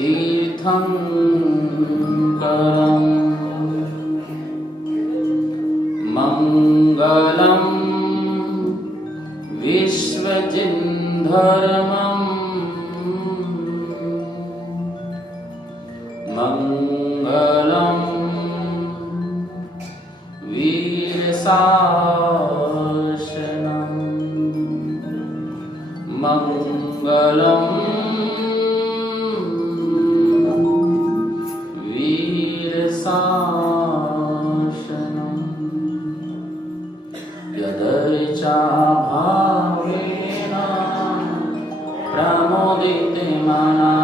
तीर्थंकरम् मंगलम विश्वजिन्धर्मम् मंगलम वीरशासनम् मंगलम वीरशासनम् यदर्चा भावेन प्रमोदिते मनादर्दुर्हिहा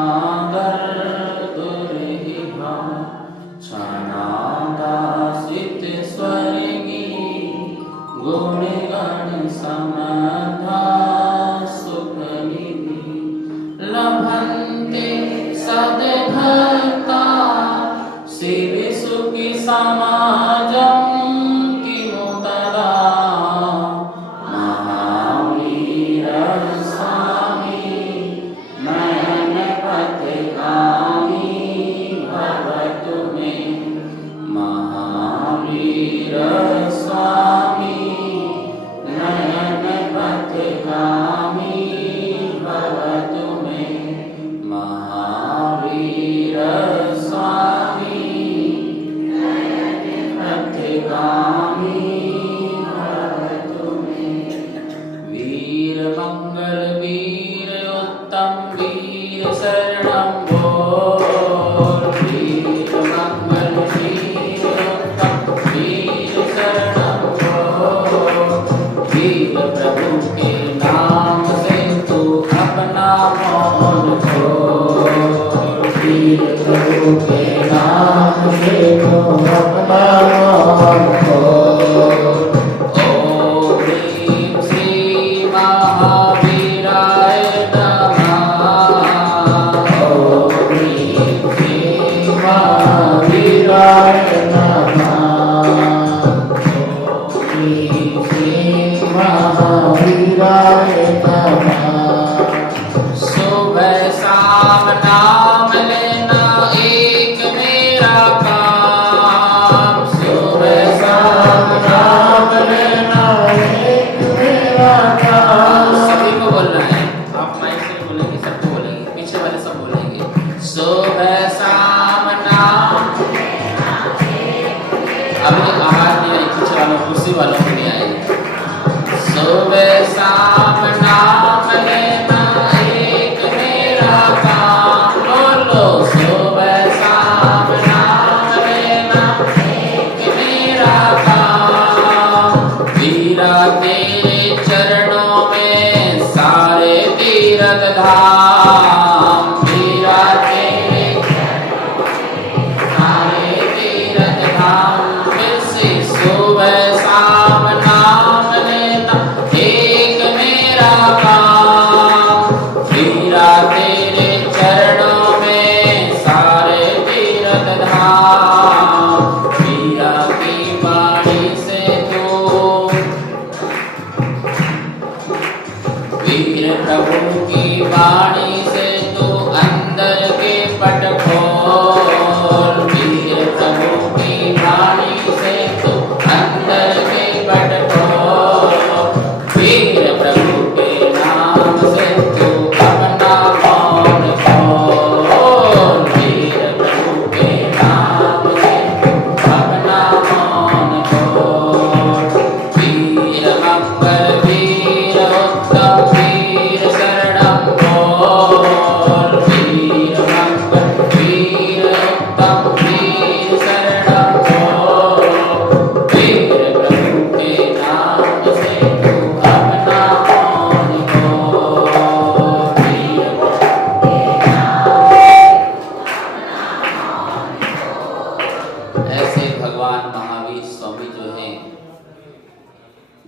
छानादासित स्वर्गी गुणगण समधा सुखनिधि लभन्ते सद्भक्ता शिवसुखी समाजम्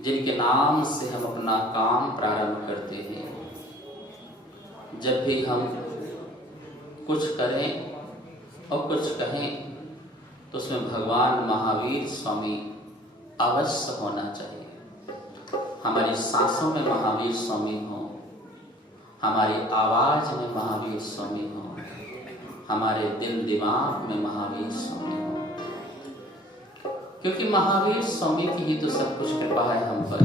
जिनके नाम से हम अपना काम प्रारंभ करते हैं। जब भी हम कुछ करें और कुछ कहें तो उसमें भगवान महावीर स्वामी अवश्य होना चाहिए। हमारी सांसों में महावीर स्वामी हो, हमारी आवाज में महावीर स्वामी हो, हमारे दिल दिमाग में महावीर स्वामी हो, क्योंकि महावीर स्वामी की ही तो सब कुछ कृपा है हम पर।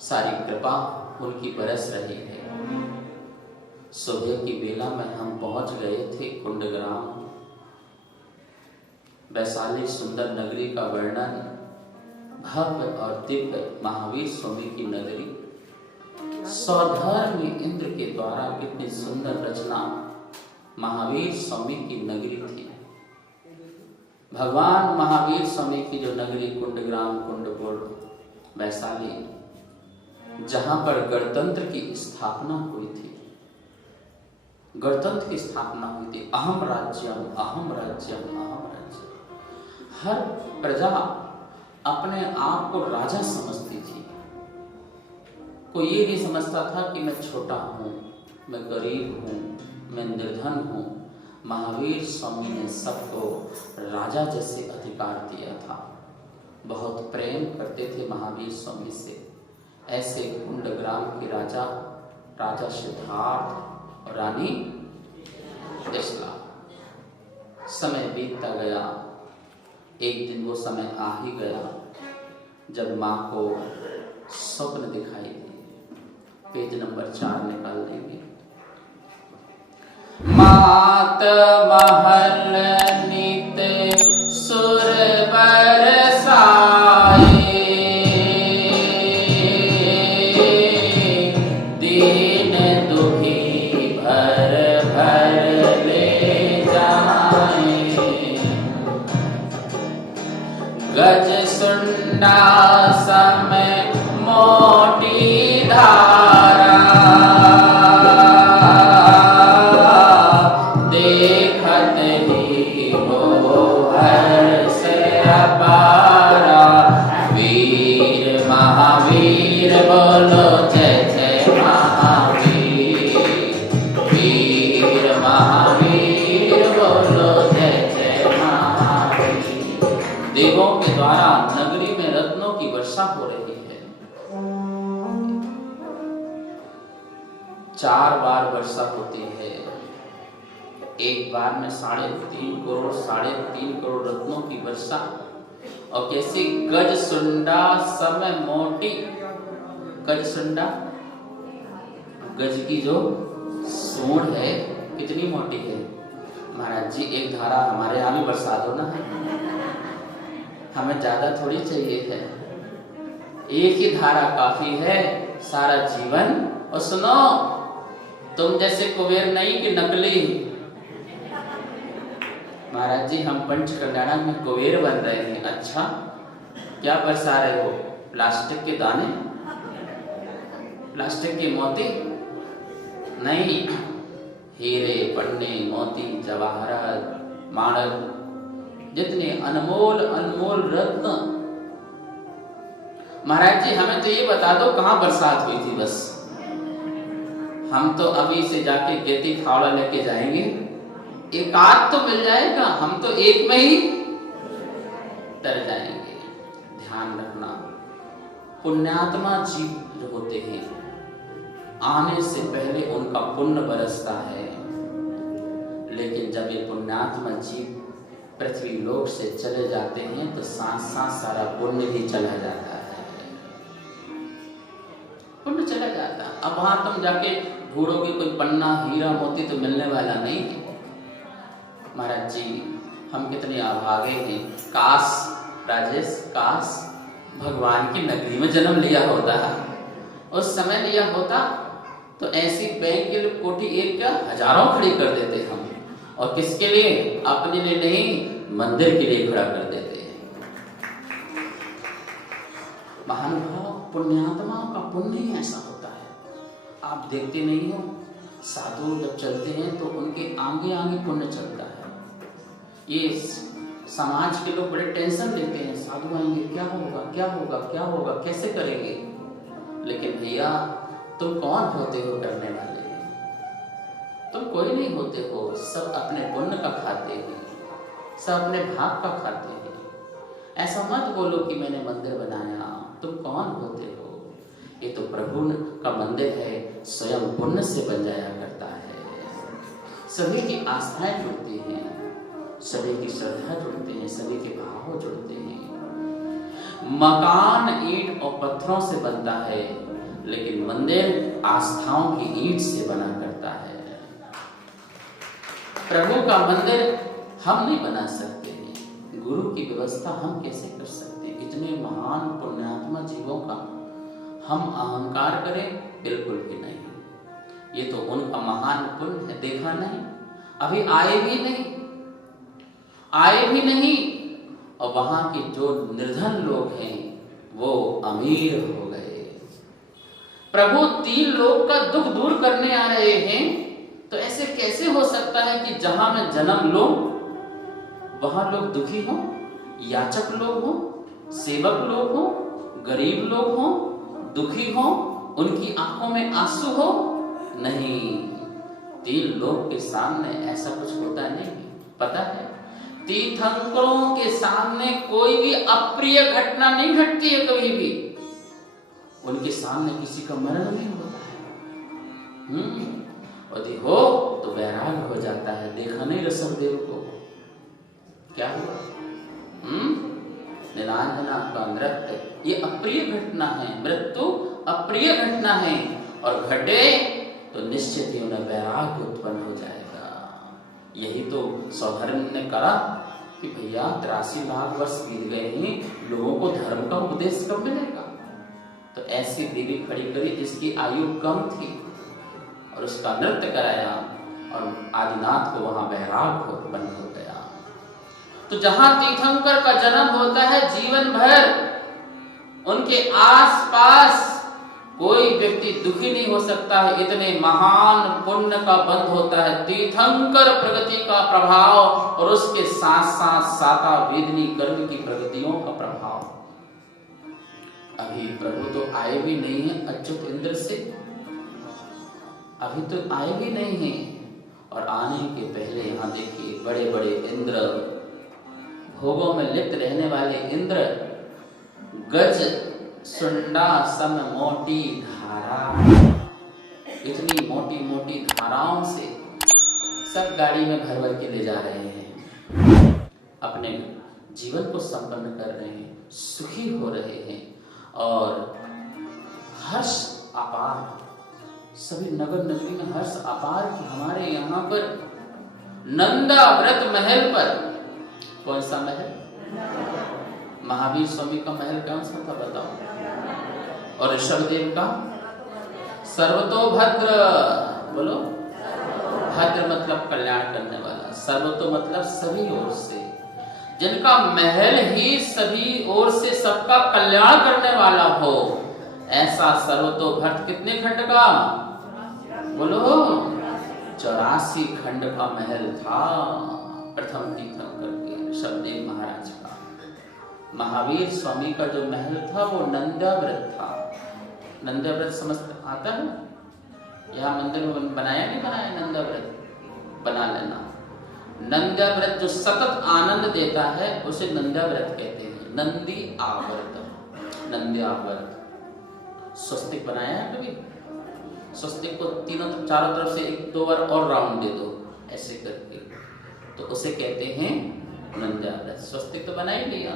सारी कृपा उनकी बरस रही है। सुबह की बेला में हम पहुंच गए थे कुंडग्राम। वैशाली सुंदर नगरी का वर्णन, भव्य और दिव्य महावीर स्वामी की नगरी, सौधर्मी इंद्र के द्वारा कितनी सुंदर रचना महावीर स्वामी की नगरी थी। भगवान महावीर स्वामी की जो नगरी कुंडग्राम, कुंडपुर, वैशाली, जहां पर गणतंत्र की स्थापना हुई थी, गणतंत्र की स्थापना हुई थी। अहम राज्यम अहम राज्यम अहम राज्यम। हर प्रजा अपने आप को राजा समझती थी। कोई ये नहीं समझता था कि मैं छोटा हूँ, मैं गरीब हूँ, मैं निर्धन हूँ। महावीर स्वामी ने सबको राजा जैसे अधिकार दिया था। बहुत प्रेम करते थे महावीर स्वामी से। ऐसे कुंडग्राम के राजा, राजा सिद्धार्थ और रानी त्रिशला। समय बीतता गया। एक दिन वो समय आ ही गया जब माँ को स्वप्न दिखाई दिए। पेज नंबर 4 निकाल देंगे। मात महल नित सुर बरसाए, दीन दुखी भर भर ले जाए। गज सुंडा सम मोटी धारा, देखत ही हो हर्ष अपारा। वीर महावीर बोलो जय जय महावीर। वीर महावीर बोलो जय जय महावीर। देवों के द्वारा नगरी में रत्नों की वर्षा हो रही है। 4 बार वर्षा होती है। एक बार में 3.5 करोड़ 3.5 करोड़ रत्नों की वर्षा। और कैसी गज सुंडा समय मोटी। गज सुंडा, गज की जो सूंड है कितनी मोटी है। महाराज जी एक धारा हमारे यहाँ भी बरसा दो ना, हमें ज्यादा थोड़ी चाहिए है। एक ही धारा काफी है सारा जीवन। और सुनो, तुम जैसे कुबेर नहीं कि नकली। महाराज जी हम पंचकल्याण में कुबेर बन रहे हैं। अच्छा, क्या बरसा रहे हो? प्लास्टिक के दाने, प्लास्टिक के मोती नहीं, हीरे पन्ने मोती जवाहरात माणक, जितने अनमोल अनमोल रत्न। महाराज जी हमें तो ये बता दो कहाँ बरसात हुई थी। बस हम तो अभी से जाके गेती फावड़ा लेके जाएंगे, एक आध तो मिल जाएगा। हम तो एक में ही तर जाएंगे। ध्यान रखना, पुण्यात्मा जीव जो होते हैं आने से पहले उनका पुण्य बरसता है। लेकिन जब ये पुण्यात्मा जीव पृथ्वी लोक से चले जाते हैं तो साथ साथ सारा पुण्य भी चला जाता है। पुण्य चला जाता है। अब वहां तुम जाके ढूंढोगे कोई पन्ना हीरा मोती तो मिलने वाला नहीं है। महाराज जी हम कितने अभागे हैं। काश राजेश, काश भगवान की नगरी में जन्म लिया होता, उस समय लिया होता तो ऐसी बैंक की कोठी एक क्या हजारों खड़ी कर देते हम। और किसके लिए? अपने लिए नहीं, मंदिर के लिए खड़ा कर देते हैं। महानुभाव, पुण्यात्माओं का पुण्य ही ऐसा होता है। आप देखते नहीं हो, साधु जब चलते हैं तो उनके आगे आगे पुण्य चलता है। ये समाज के लोग बड़े टेंशन लेते हैं, साधु आएंगे क्या होगा क्या होगा क्या होगा, कैसे करेंगे। लेकिन भैया तुम कौन होते हो करने वाले? तुम कोई नहीं होते हो। सब अपने पुण्य का खाते हैं, सब अपने भाग का खाते हैं। ऐसा मत बोलो कि मैंने मंदिर बनाया। तुम कौन होते हो? ये तो प्रभु का मंदिर है, स्वयं पुण्य से बन जाया करता है। सभी की आस्थाएं जुड़ती हैं, सभी की श्रद्धा जुड़ते हैं, सभी के भाव जुड़ते हैं। मकान ईंट और पत्थरों से बनता है, लेकिन मंदिर आस्थाओं की ईंट से बना करता है। प्रभु का मंदिर हम नहीं बना सकते हैं, गुरु की व्यवस्था हम कैसे कर सकते हैं? इतने महान पुण्यात्मा जीवों का हम अहंकार करें? बिल्कुल भी नहीं। ये तो उनका महान पुण्य है, देखा नहीं, अभी आए भी नहीं, और वहां के जो निर्धन लोग हैं वो अमीर हो गए। प्रभु 3 लोग का दुख दूर करने आ रहे हैं, तो ऐसे कैसे हो सकता है कि जहां मैं जन्म लूं वहां लोग दुखी हों, याचक लोग हों, सेवक लोग हों, गरीब लोग हों, दुखी हों, उनकी आंखों में आंसू हो? नहीं, 3 लोग के सामने ऐसा कुछ होता नहीं। पता है, तीर्थंकरों के सामने कोई भी अप्रिय घटना नहीं घटती है कभी भी। उनके सामने किसी का मरण नहीं होता है। यदि हो तो वैराग हो जाता है। देखा नहीं ऋषभदेव को क्या हुआ? नीलांजना का नृत्य, ये अप्रिय घटना है, मृत्यु अप्रिय घटना है, और घटे तो निश्चित ही उन्हें वैराग्य उत्पन्न हो जाएगा। यही तो सौधर्म ने कहा कि भैया 83 लाख वर्ष बीत गए हैं, लोगों को धर्म का उपदेश कब मिलेगा? तो ऐसी देवी खड़ी करी जिसकी आयु कम थी और उसका नृत्य कराया, और आदिनाथ को वहां वैराग्य उत्पन्न हो गया। तो जहां तीर्थंकर का जन्म होता है, जीवन भर उनके आसपास कोई व्यक्ति दुखी नहीं हो सकता है। इतने महान पुण्य का बंध होता है, तीर्थंकर प्रगति का प्रभाव, और उसके साथ साथ साता वेदनी कर्म की प्रगतियों का प्रभाव। अभी प्रभु तो आए भी नहीं है अच्युत इंद्र से, अभी तो आए भी नहीं है। और आने के पहले यहाँ देखिए, बड़े बड़े इंद्र, भोगों में लिप्त रहने वाले इंद्र, गज सुंडा सम मोटी धारा, इतनी मोटी मोटी धाराओं से सब गाड़ी में भर भर के ले जा रहे हैं, अपने जीवन को संपन्न कर रहे हैं, सुखी हो रहे हैं, और हर्ष अपार, सभी नगर नगरी में हर्ष अपार कि हमारे यहाँ पर नंदाव्रत महल पर, कौन सा महल? महावीर स्वामी का महल कौन सा था बताओ? और ऋषभदेव का सर्वतोभद्र, बोलो। भद्र मतलब कल्याण करने वाला, सर्वतो मतलब सभी ओर से, जिनका महल ही सभी ओर से सबका कल्याण करने वाला हो, ऐसा सर्वतोभद्र कितने खंड का? बोलो। 84 खंड का महल था प्रथम तीर्थंकर के ऋषभदेव महाराज का। महावीर स्वामी का जो महल था वो नंदाव्रत था। नंदाव्रत समझ आता है? यहाँ मंदिर में बनाया नहीं बनाया? नंदाव्रत बना लेना। नंदाव्रत जो सतत आनंद देता है उसे नंदाव्रत कहते हैं। नंदी आवर्त, नंद्यावर्त। स्वस्तिक बनाया है कभी? स्वस्तिक को चारों तरफ से 1-2 बार और राउंड दे दो ऐसे करके, तो उसे कहते हैं नंदाव्रत। स्वस्तिक तो बना ही लिया,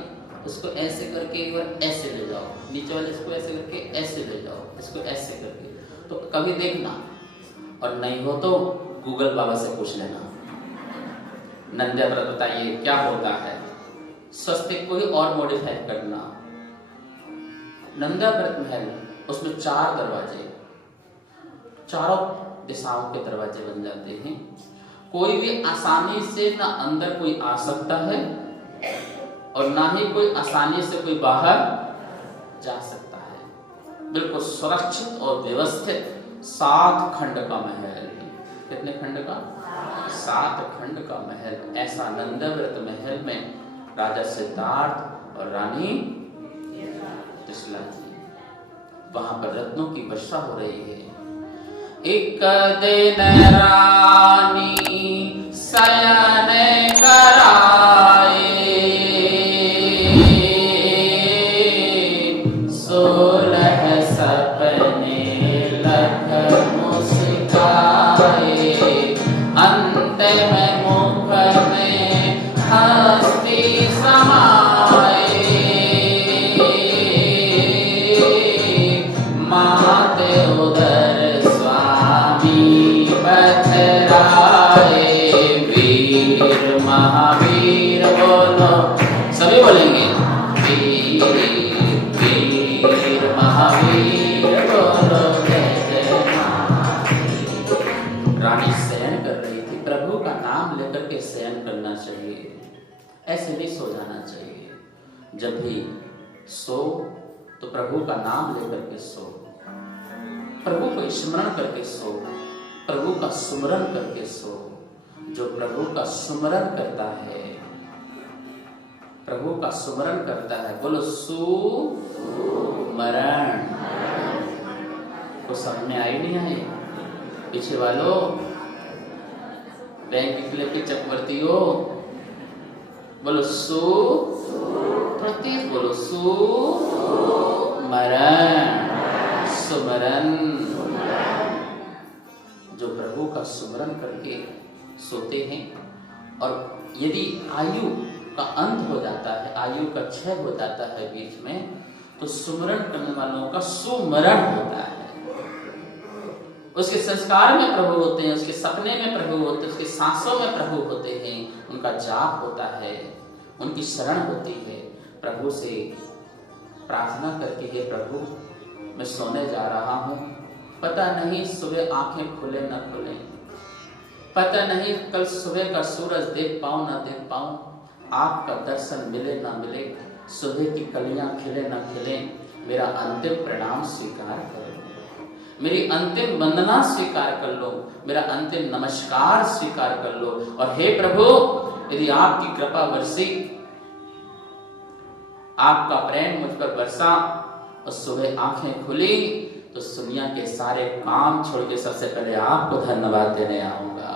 उसको ऐसे करके एक बार ऐसे ले जाओ, नीचे वाले इसको ऐसे करके ऐसे ले जाओ, इसको ऐसे करके, तो कभी देखना, और नहीं हो तो गूगल बाबा से पूछ लेना। नंदाव्रत बताइए क्या होता है। स्वस्तिक को ही और मॉडिफाई करना। नंदाव्रत महल, उसमें 4 दरवाजे, चारों दिशाओं के दरवाजे बन जाते हैं। कोई भी आसानी से ना अंदर कोई आ सकता है और ना ही कोई आसानी से कोई बाहर जा सकता है। बिल्कुल सुरक्षित और व्यवस्थित 7 खंड का महल। कितने खंड का? 7 खंड का महल। ऐसा नंदाव्रत महल में राजा सिद्धार्थ और रानी त्रिशला जी, वहां पर रत्नों की वर्षा हो रही है। एक दिन रानी शयन कराए, सोलह सपने लख मुस्काए, होकर के शयन करना चाहिए, ऐसे नहीं सो जाना चाहिए। जब भी सो तो प्रभु का नाम लेकर के सो, प्रभु को स्मरण करके सो, प्रभु का सुमरन करके सो। जो प्रभु का सुमरन करता है, प्रभु का सुमरन करता है, बोलो सुमरण। को समझ में आई नहीं आई? पीछे वालों, बैंक के चक्रवर्तियों, बोलो प्रतीक, बोलो सुमरण, सुमरण। जो प्रभु का सुमरण करके सोते हैं, और यदि आयु का अंत हो जाता है, आयु का क्षय हो जाता है बीच में, तो सुमरण करने वालों का सुमरण होता है। उसके संस्कार में प्रभु होते हैं, उसके सपने में प्रभु होते हैं, उसके सांसों में प्रभु होते हैं, उनका जाप होता है, उनकी शरण होती है। प्रभु से प्रार्थना करके, हे प्रभु मैं सोने जा रहा हूँ, पता नहीं सुबह आंखें खुले न खुले, पता नहीं कल सुबह का सूरज देख पाऊं ना देख पाऊं, आपका दर्शन मिले ना मिले, सुबह की कलियां खिले ना खिले, मेरा अंतिम प्रणाम स्वीकार करो, मेरी अंतिम वंदना स्वीकार कर लो, मेरा अंतिम नमस्कार स्वीकार कर लो। और हे प्रभु, यदि आपकी कृपा बरसी, आपका प्रेम मुझ पर बरसा और सुबह आंखें खुली, तो दुनिया के सारे काम छोड़ के सबसे पहले आपको धन्यवाद देने आऊंगा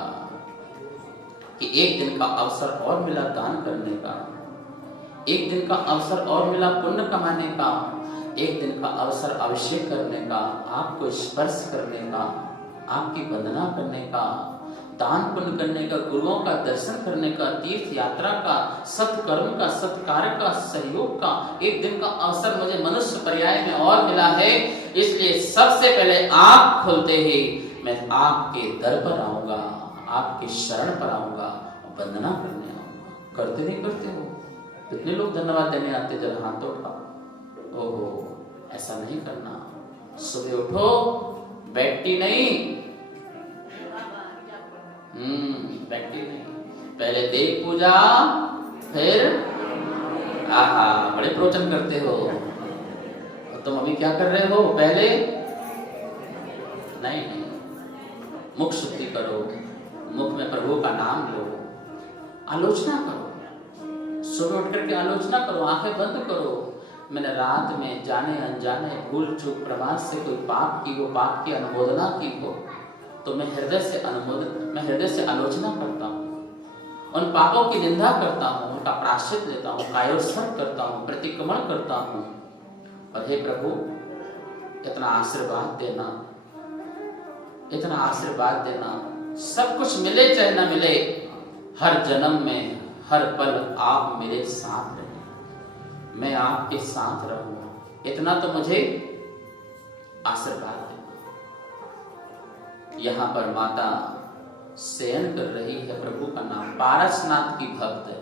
कि एक दिन का अवसर और मिला दान करने का, एक दिन का अवसर और मिला पुण्य कमाने का, एक दिन का अवसर अभिषेक करने का, आपको स्पर्श करने का, आपकी वंदना करने का, दान पुण्य करने का, गुरुओं का दर्शन करने का, तीर्थ यात्रा का, सत्कर्म का, सत्कार्य का, सहयोग का एक दिन का अवसर मुझे मनुष्य पर्याय में और मिला है। इसलिए सबसे पहले आँख खुलते ही मैं आपके दर पर आऊंगा, आपके शरण पर आऊंगा और वंदना करने आऊंगा। करते नहीं करते हो? कितने लोग धन्यवाद देने आते जब हाथ उठाओ। ओहो, ऐसा नहीं करना। सुबह उठो, बैठती नहीं, बैठती नहीं, पहले देव पूजा, फिर आहा, बड़े प्रवचन करते हो। और तुम अभी क्या कर रहे हो? पहले नहीं, मुख शुद्धि करो, मुख में प्रभु का नाम लो, आलोचना करो, सुबह उठ करके आलोचना करो, आंखें बंद करो। मैंने रात में जाने अनजाने भूल चूक प्रमाद से कोई पाप की हो, पाप की अनुमोदना की हो, तो मैं हृदय से आलोचना करता हूँ, उन पापों की निंदा करता हूँ, उनका प्रायश्चित देता हूँ, कायोत्सर्ग करता हूँ, प्रतिक्रमण करता हूँ। और हे प्रभु, इतना आशीर्वाद देना, इतना आशीर्वाद देना, सब कुछ मिले चाहे न मिले, हर जन्म में हर पल आप मेरे साथ रहे, मैं आपके साथ रहूंगा, इतना तो मुझे आशीर्वाद देना। यहाँ पर माता शयन कर रही है, प्रभु का नाम, पारसनाथ की भक्त है।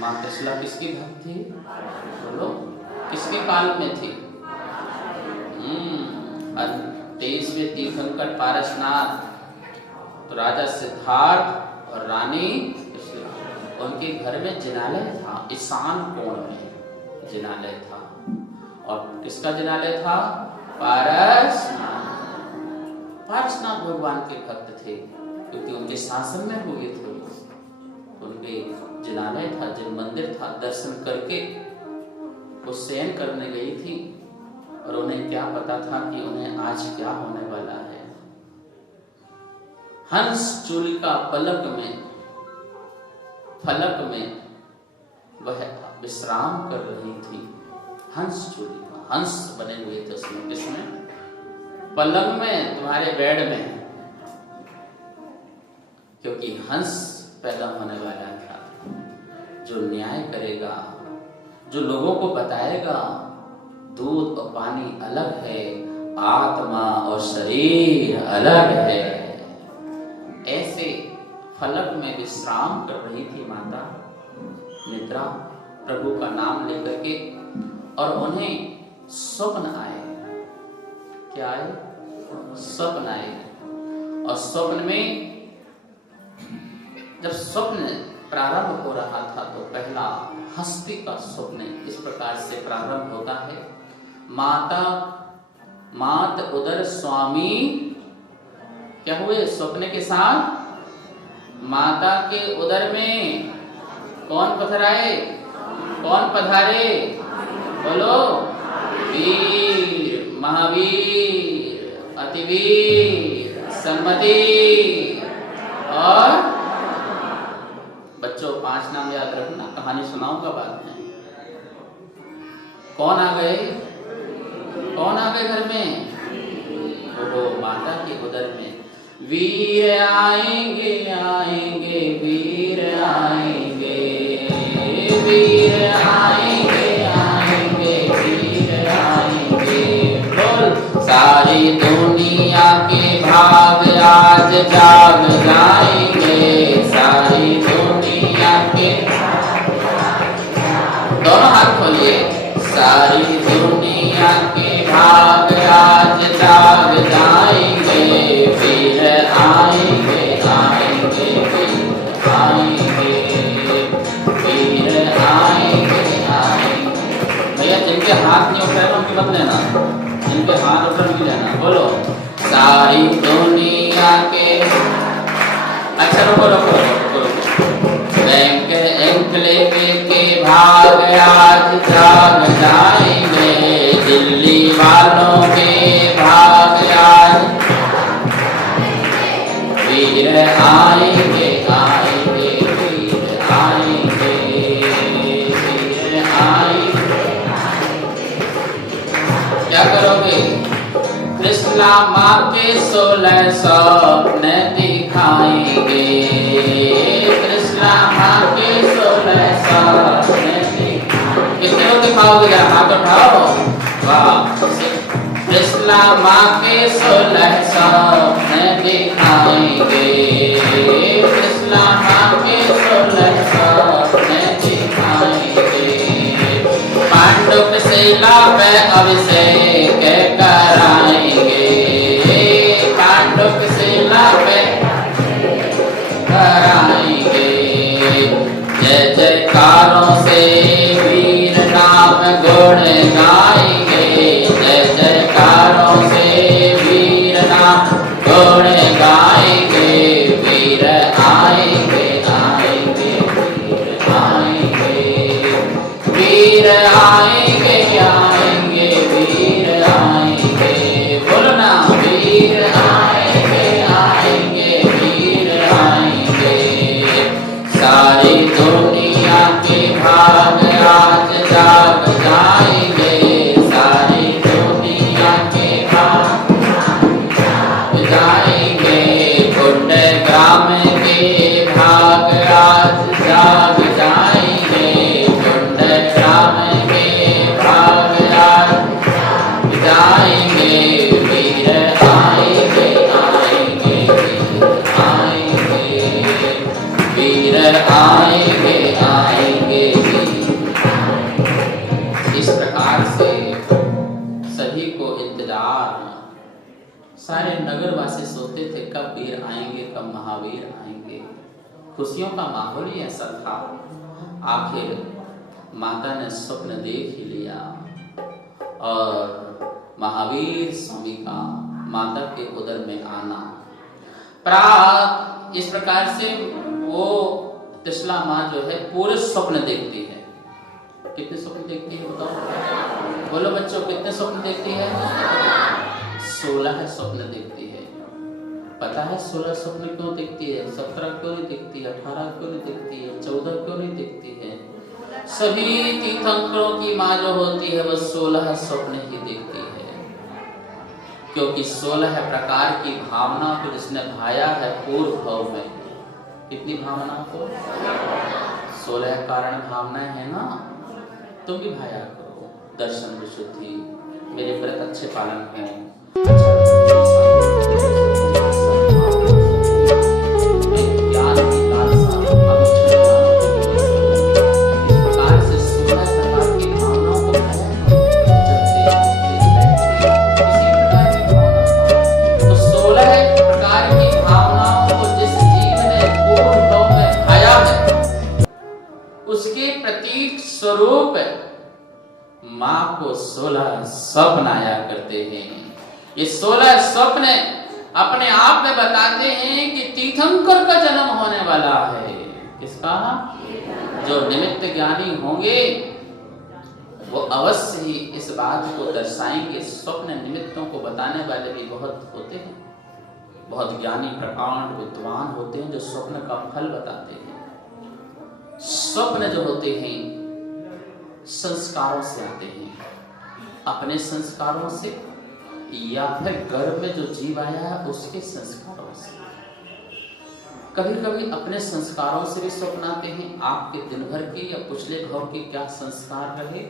माँ त्रिशला किसकी भक्त थी? बोलो, किसके काल में थी? 23वें तीर्थंकर पारसनाथ, तो राजा सिद्धार्थ और रानी उनके घर में जिनालय था, ईशान कोण में जिनालय था। और किसका जिनालय था? पारसनाथ भगवान के भक्त थे, क्योंकि उनके शासन में हुए थे। उनके जिनालय था, जिन मंदिर था, दर्शन करके वो शयन करने गई थी। और उन्हें क्या पता था कि उन्हें आज क्या होने वाला है। हंस चूलिका फलक में वह विश्राम कर रही थी। हंस चूलिका, हंस बने हुए थे उसमें, किसमें? पलंग में, तुम्हारे बेड में, क्योंकि हंस पैदा होने वाला था, जो न्याय करेगा, जो लोगों को बताएगा दूध और पानी अलग है, आत्मा और शरीर अलग है। ऐसे फलक में विश्राम कर रही थी माता, निद्रा, प्रभु का नाम लेकर के। और उन्हें स्वप्न आए। क्या आए? स्वप्न आए। और स्वप्न में जब स्वप्न प्रारंभ हो रहा था तो पहला हस्ती का स्वप्न इस प्रकार से प्रारंभ होता है। मात उदर स्वामी क्या हुए स्वप्न के साथ? माता के उदर में कौन पधराए? कौन पधारे? बोलो, वीर, महावीर, अतिवीर, सम्मति। और बच्चों 5 नाम याद रखना, कहानी सुनाऊंगा बाद में। कौन आ गए? कौन आ गए घर में? वो माता के उदर में वीर आएंगे, आएंगे वीर आएंगे, वीर आएंगे, आएंगे वीर आएंगे। बोल, सारी दुनिया के भाग आज जाग जाएंगे, सारी दुनिया के, दोनों हाथ खोलिए, सारी दुनिया के भाग आज जाग जाएंगे, वीर आएंगे, आएंगे वीर आएंगे, वीर आएंगे, आएंगे। भैया जिनके हाथ नहीं उठ रहे उनकी मत लेना, जिनके हाथ उठ रहे उनकी लेना। बोलो, सारी दुनिया के, अच्छा रुको रुको रुको रुको, बैंक एंकलेव के भाग आज जाग जाएंगे, दिल्ली वालों के भाग आज, वीर आएंगे, आएंगे वीर आएंगे, वीर आएंगे। क्या करोगे? कृष्णा माँ के 16 स्वप्न दिखाएंगे, कृष्णा माँ के 16 स्वप्न। कितने को दिखाओगे? जरा हाथ उठाओ। वाह, कृष्णा माँ के 16 स्वप्न दिखाएंगे, कृष्णा माँ के 16 स्वप्न दिखाएंगे। पांडुप शिला पे अभिषेक कराएंगे, पांडुप शिला पे कराएंगे। जय जयकारों से वीर नाम गुण गाएंगे, जय जयकारों से वीर नाम गुण गाएंगे, वीर आएंगे, आएंगे वीर आएंगे, वीर आएंगे, आएंगे वीर आएंगे। बोलो ना, वीर आएंगे, आएंगे वीर आएंगे। सारी दुनिया के भाग आज जाग जाएंगे, सारी दुनिया के भाग जाएंगे। कुंड ग्राम के भाग आज जाग जाएंगे, कुंड ग्राम के भाग आज जाएंगे, वीर आएंगे, आएंगे वीर आएंगे, वीर आएंगे, आएंगे वीर। इस प्रकार से सभी को इंतजार, सारे नगरवासी सोचते थे कब वीर आएंगे, कब महावीर आएंगे। खुशियों का माहौल ही ऐसा था। आखिर माता ने स्वप्न देख ही लिया और महावीर स्वामी का माता के उदर में आना प्रात, इस प्रकार से वो त्रिशला माँ जो है पूरे स्वप्न देखती है। कितने स्वप्न देखती है बताओ? बोलो बच्चों, कितने स्वप्न देखती है? 16 स्वप्न देखती है। पता है 16 स्वप्न क्यों देखती है? 17 क्यों नहीं देखती है? 18 क्यों नहीं देखती है? 14 क्यों नहीं देखती है? सभी तीर्थंकरों की माँ जो होती है वो 16 स्वप्न ही देखती है, क्योंकि 16 प्रकार की भावना को जिसने भाया है पूर्व भाव में। कितनी भावना को? 16 कारण भावनाएं है ना, तुम भी भाया करो। दर्शन विशुद्धि, मेरे व्रत अच्छे पालन करें, माँ को 16 स्वप्न आया करते हैं। ये 16 स्वप्न अपने आप में बताते हैं कि तीर्थंकर का जन्म होने वाला है। किसका? जो निमित्त ज्ञानी होंगे वो अवश्य ही इस बात को दर्शाएंगे। स्वप्न निमित्तों को बताने वाले भी बहुत होते हैं, बहुत ज्ञानी प्रकांड विद्वान होते हैं जो स्वप्न का फल बताते हैं। स्वप्न जो होते हैं संस्कारों से आते हैं, अपने संस्कारों से या फिर गर्भ में जो जीव आया है उसके संस्कारों से। कभी कभी अपने संस्कारों से भी स्वप्न आते हैं। आपके दिन भर के या पिछले घाव के क्या संस्कार रहे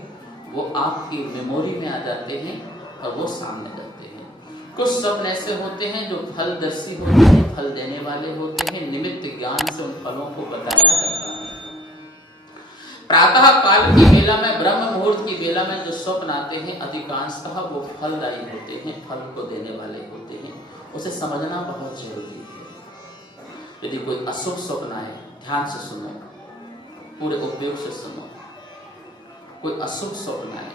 वो आपकी मेमोरी में आ जाते हैं और वो सामने जाते हैं। कुछ स्वप्न ऐसे होते हैं जो फलदर्शी होते हैं, फल देने वाले होते हैं। निमित्त ज्ञान से उन फलों को बताया जाता है। प्रातः काल की बेला में, ब्रह्म मुहूर्त की बेला में जो स्वप्न आते हैं अधिकांशतः वो फलदायी होते हैं, फल को देने वाले होते हैं। उसे समझना बहुत जरूरी है। यदि कोई अशुभ स्वप्न आए, ध्यान से सुनो, पूरे उपयोग से सुनो। कोई अशुभ स्वप्न आए,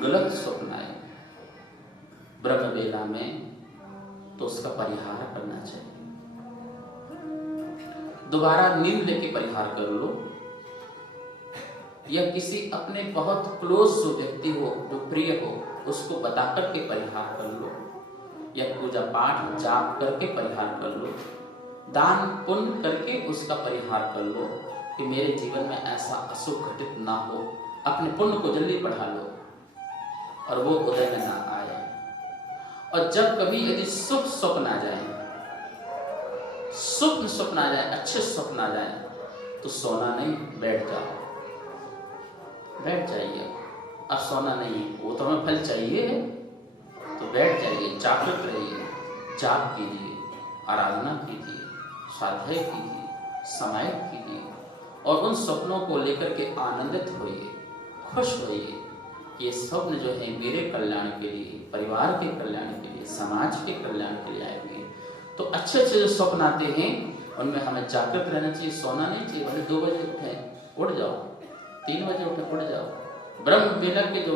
गलत स्वप्न आए ब्रह्म बेला में, तो उसका परिहार करना चाहिए। दोबारा नींद लेके परिहार कर लो, या किसी अपने बहुत क्लोज जो व्यक्ति हो, जो प्रिय हो, उसको बता करके परिहार कर लो, या पूजा पाठ जाप करके परिहार कर लो, दान पुण्य करके उसका परिहार कर लो कि मेरे जीवन में ऐसा अशुभ घटित ना हो। अपने पुण्य को जल्दी बढ़ा लो और वो उदय में ना आए। और जब कभी यदि शुभ स्वप्न आ जाए, स्वप्न आ जाए, अच्छे स्वप्न आ जाए, तो सोना नहीं, बैठ जाओ, बैठ जाइए। अब सोना नहीं, वो तो हमें फल चाहिए, तो बैठ जाइए, जागृत रहिए, जाप कीजिए, आराधना कीजिए, स्वाध्याय कीजिए, समायित कीजिए और उन स्वप्नों को लेकर के आनंदित होइए, खुश होइए। ये स्वप्न जो है मेरे कल्याण के लिए, परिवार के कल्याण के लिए, समाज के कल्याण के लिए आएंगे। तो अच्छे अच्छे जो स्वप्न आते हैं उनमें हमें जागृत रहना चाहिए, सोना नहीं चाहिए। भले 2 बजे उठे, उठ जाओ, 3 बजे उठे, उठ जाओ। ब्रह्म बेला के जो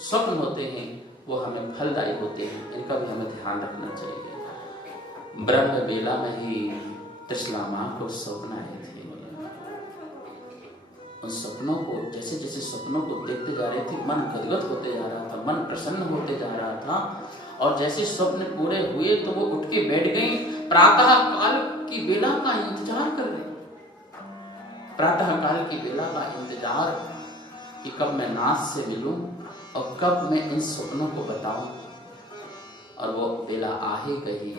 स्वप्न होते हैं वो हमें फलदायी होते हैं, इनका भी हमें ध्यान रखना चाहिए। ब्रह्म बेला में ही त्रिशला माँ को स्वप्न आए थे। उन सपनों को, जैसे जैसे सपनों को देखते जा रहे थे, मन गदगद होते जा रहा था, मन प्रसन्न होते जा रहा था। और जैसे स्वप्न पूरे हुए तो वो उठ के बैठ गई, प्रातः काल की बेला का इंतजार कर रही। प्रातः काल की बेला का इंतजार कि कब मैं नाथ से मिलूं और कब मैं इन स्वप्नों को बताऊं। और वो बेला आ ही गई।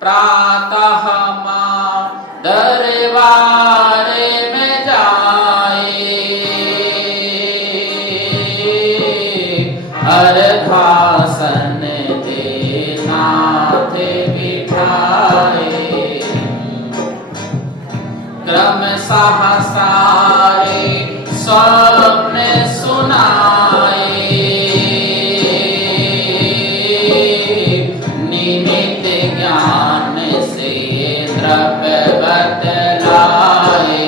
प्रातः मां दरबारे में जाए, अर्धासन दे नाथ बिठाए, क्रम सारे स्वप्न सुनाए, निमित्त ज्ञान से द्रव्य बतलाए।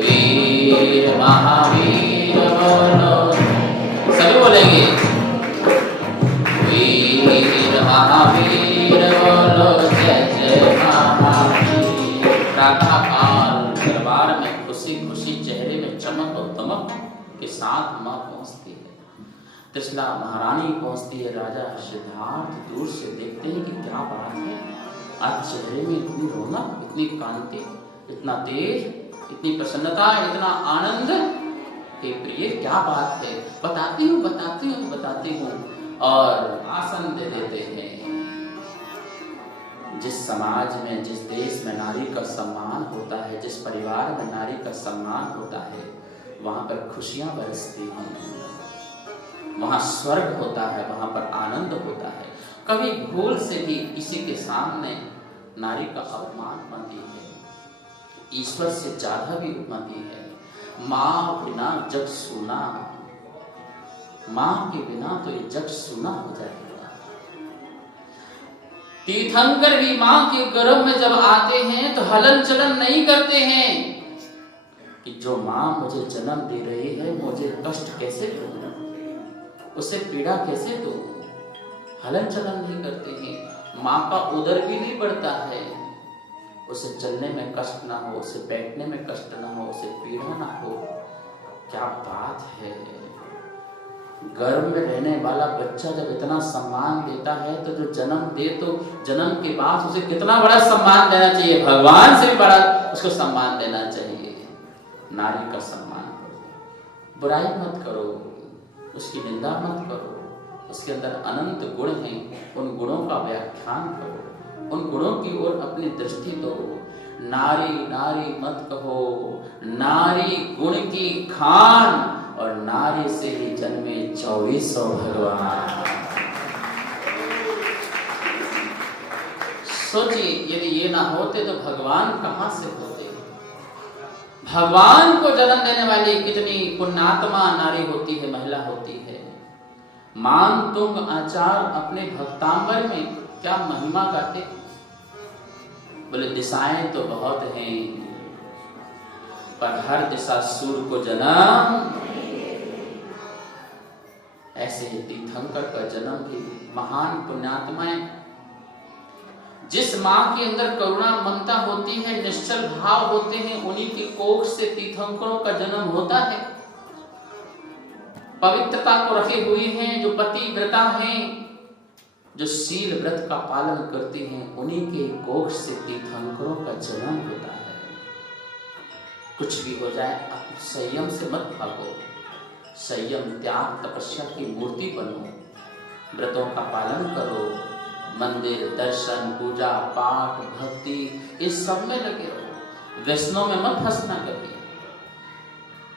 वीर महावीर बोलो, सभी बोलेंगे, वीर महावीर बोलो, जय जय महावीर। प्रातः काल दरबार में खुशी खुशी, चेहरे में चमक और दमक के साथ माँ पहुंचती है। त्रिशला महारानी पहुंचती है। राजा सिद्धार्थ दूर से देखते हैं कि क्या बात है, आज चेहरे में इतनी रौनक, इतनी कांति, इतना तेज, इतनी प्रसन्नता, इतना आनंद। हे प्रिय, क्या बात है? बताती हूँ और आसन दे देते हैं। जिस समाज में, जिस देश में नारी का सम्मान होता है, जिस परिवार में नारी का सम्मान होता है, वहां पर खुशियां बरसती हैं, वहां स्वर्ग होता है, वहां पर आनंद होता है। कभी भूल से भी किसी के सामने नारी का अपमान बनती है, ईश्वर से ज्यादा भी बनती है। माँ बिना जग सुना, माँ के बिना तो ये जग सुना हो जाएगा। तीर्थंकर भी माँ के गर्भ में जब आते हैं तो हलन चलन नहीं करते हैं कि जो माँ मुझे जन्म दे रही है मुझे कष्ट कैसे दूंगा। उसे पीड़ा कैसे दूं? हलन चलन नहीं करते हैं। माँ का उदर भी नहीं बढ़ता है, उसे चलने में कष्ट ना हो, उसे बैठने में कष्ट ना हो, उसे पीड़ा ना हो। क्या बात है! गर्भ में रहने वाला बच्चा जब इतना सम्मान देता है तो जो जन्म दे, तो जन्म के बाद उसे कितना बड़ा सम्मान देना चाहिए, भगवान से भी बड़ा उसको सम्मान देना चाहिए। नारी का सम्मान करो, बुराई मत करो, उसकी निंदा मत करो। उसके अंदर अनंत गुण हैं, उन गुणों का व्याख्यान करो, उन गुणों की ओर अपनी दृष्टि दो। नारी नारी मत कहो, नारी गुण की खान, और नारी से ही जन्मे 2400 भगवान। सोचिए, यदि ये ना होते तो भगवान कहां से होते? भगवान को जन्म देने वाली कितनी पुण्यात्मा नारी होती है, महिला होती है। मान तुंग आचार अपने भक्तांबर में क्या महिमा गाते। बोले दिशाएं तो बहुत हैं, पर हर दिशा सूर्य को जन्म। ऐसे ही तीर्थंकर का जन्म भी महान पुण्यात्माएं, जिस माँ के अंदर करुणा ममता होती है, निश्चल भाव होते हैं, उन्हीं की कोख से तीर्थंकरों का जन्म होता है। पवित्रता को रखे हुए हैं, जो पतिव्रता हैं, जो शील व्रत का पालन करते हैं, उन्हीं के कोख से तीर्थंकरों का जन्म होता है। कुछ भी हो जाए, आप संयम से मत भागो, संयम त्याग तपस्या की मूर्ति बनो, व्रतों का पालन करो, मंदिर दर्शन पूजा पाठ भक्ति इस सब में लगे रहो, व्यसनों में मत फंसना कभी।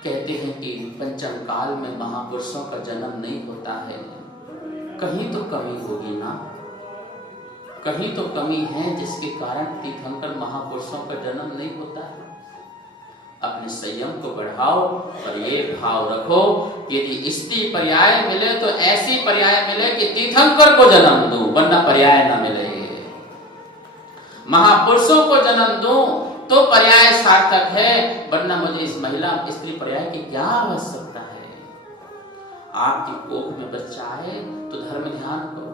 कहते हैं कि पंचम काल में महापुरुषों का जन्म नहीं होता है, कहीं तो कमी होगी ना, कहीं तो कमी है जिसके कारण तीर्थंकर महापुरुषों का जन्म नहीं होता है। अपने संयम को बढ़ाओ और ये भाव रखो, यदि स्त्री पर्याय मिले तो ऐसी पर्याय मिले कि तीर्थंकर को जन्म दूं, वरना पर्याय ना मिले। महापुरुषों को जन्म दूं तो पर्याय सार्थक है, वरना मुझे इस महिला स्त्री पर्याय की क्या आवश्यकता है। आपकी कोख में बच्चा है तो धर्म ध्यान करो,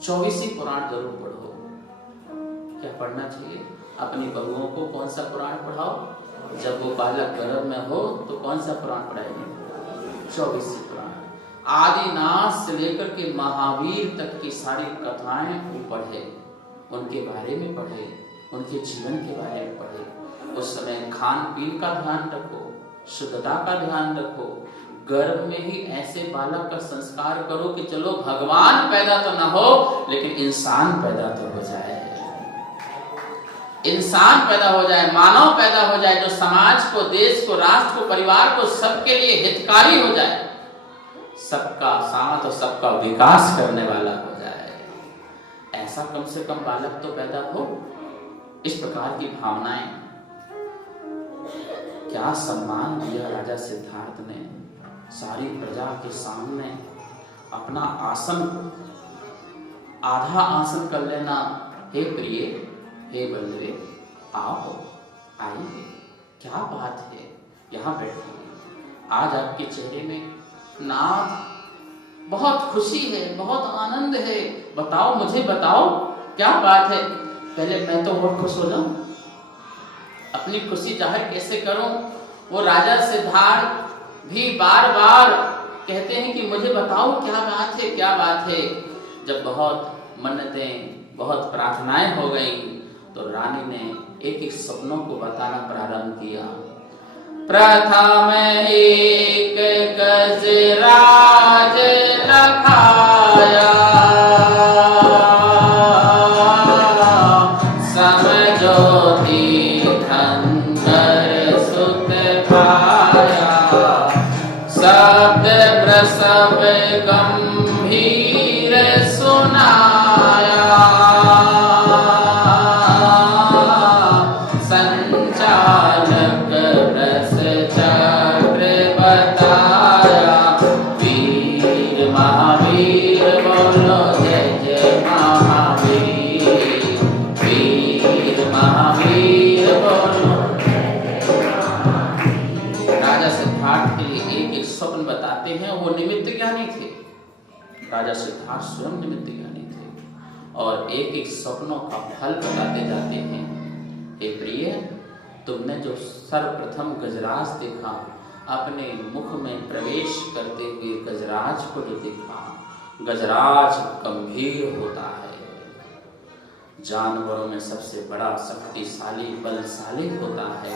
24 पुराण जरूर पढ़ो। क्या पढ़ना चाहिए? अपनी बहुओं को कौन सा पुराण पढ़ाओ? जब वो बालक गर्भ में हो तो कौन सा पुराण पढ़ाएंगे? 24 पुराण। आदिनाथ से लेकर के महावीर तक की सारी कथाएं वो पढ़े, उनके बारे में पढ़े, उनके जीवन के बारे में पढ़े। उस समय खान पीन का ध्यान रखो, शुद्धता का ध्यान रखो। गर्भ में ही ऐसे बालक का संस्कार करो कि चलो भगवान पैदा तो ना हो लेकिन इंसान पैदा तो हो जाए, इंसान पैदा हो जाए, मानव पैदा हो जाए, जो समाज को, देश को, राष्ट्र को, परिवार को, सबके लिए हितकारी हो जाए, सबका साथ और सबका विकास करने वाला हो जाए। ऐसा कम से कम बालक तो पैदा हो। इस प्रकार की भावनाएं। क्या सम्मान दिया राजा सिद्धार्थ ने, सारी प्रजा के सामने अपना आसन, आधा आसन कर लेना। हे प्रिय, हे बलदेव, आओ, आइए, क्या बात है, यहाँ बैठिए। आज आपके चेहरे में नाथ बहुत खुशी है, बहुत आनंद है। बताओ, मुझे बताओ क्या बात है। पहले मैं तो बहुत खुश हो जाऊं, अपनी खुशी जाहिर कैसे करूं। वो राजा सिद्धार्थ भी बार बार कहते हैं कि मुझे बताओ क्या बात है, क्या बात है। जब बहुत मन्नतें, बहुत प्रार्थनाएं हो गई तो रानी ने एक एक सपनों को बताना प्रारंभ किया। प्रथम एक गजराज लखाया, समझो तीर्थंकर सुत पाया, शब्द प्रसव गंभीर सुनाया, संचालक रस चक्र बताया, वीर महावीर बोल राजा सिद्धार्थ स्वयं निमित्त ज्ञानी थे और एक एक स्वप्नों का फल बताते जाते हैं। हे प्रिय, तुमने जो सर्वप्रथम गजराज देखा, अपने मुख में प्रवेश करते हुए गजराज को जो देखा, गजराज गंभीर होता है, जानवरों में सबसे बड़ा शक्तिशाली बलशाली होता है।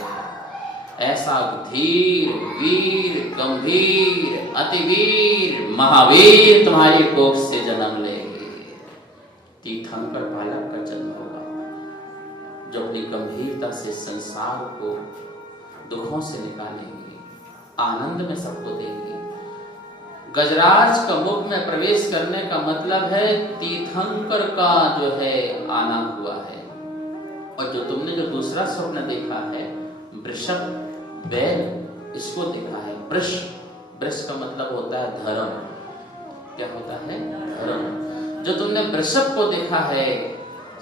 ऐसा धीर वीर गंभीर अतिवीर महावीर तुम्हारी कोख से जन्म लेंगे। तीर्थंकर बालक का जन्म होगा जो अपनी गंभीरता से संसार को दुखों से निकालेंगे, आनंद में सबको देंगे। गजराज का मुख में प्रवेश करने का मतलब है तीर्थंकर का जो है आना हुआ है। और जो तुमने जो दूसरा स्वप्न देखा है, वृषभ बैल, इसको देखा है। वृष का मतलब होता है धर्म। क्या होता है? धर्म। जो तुमने वृषभ को देखा है,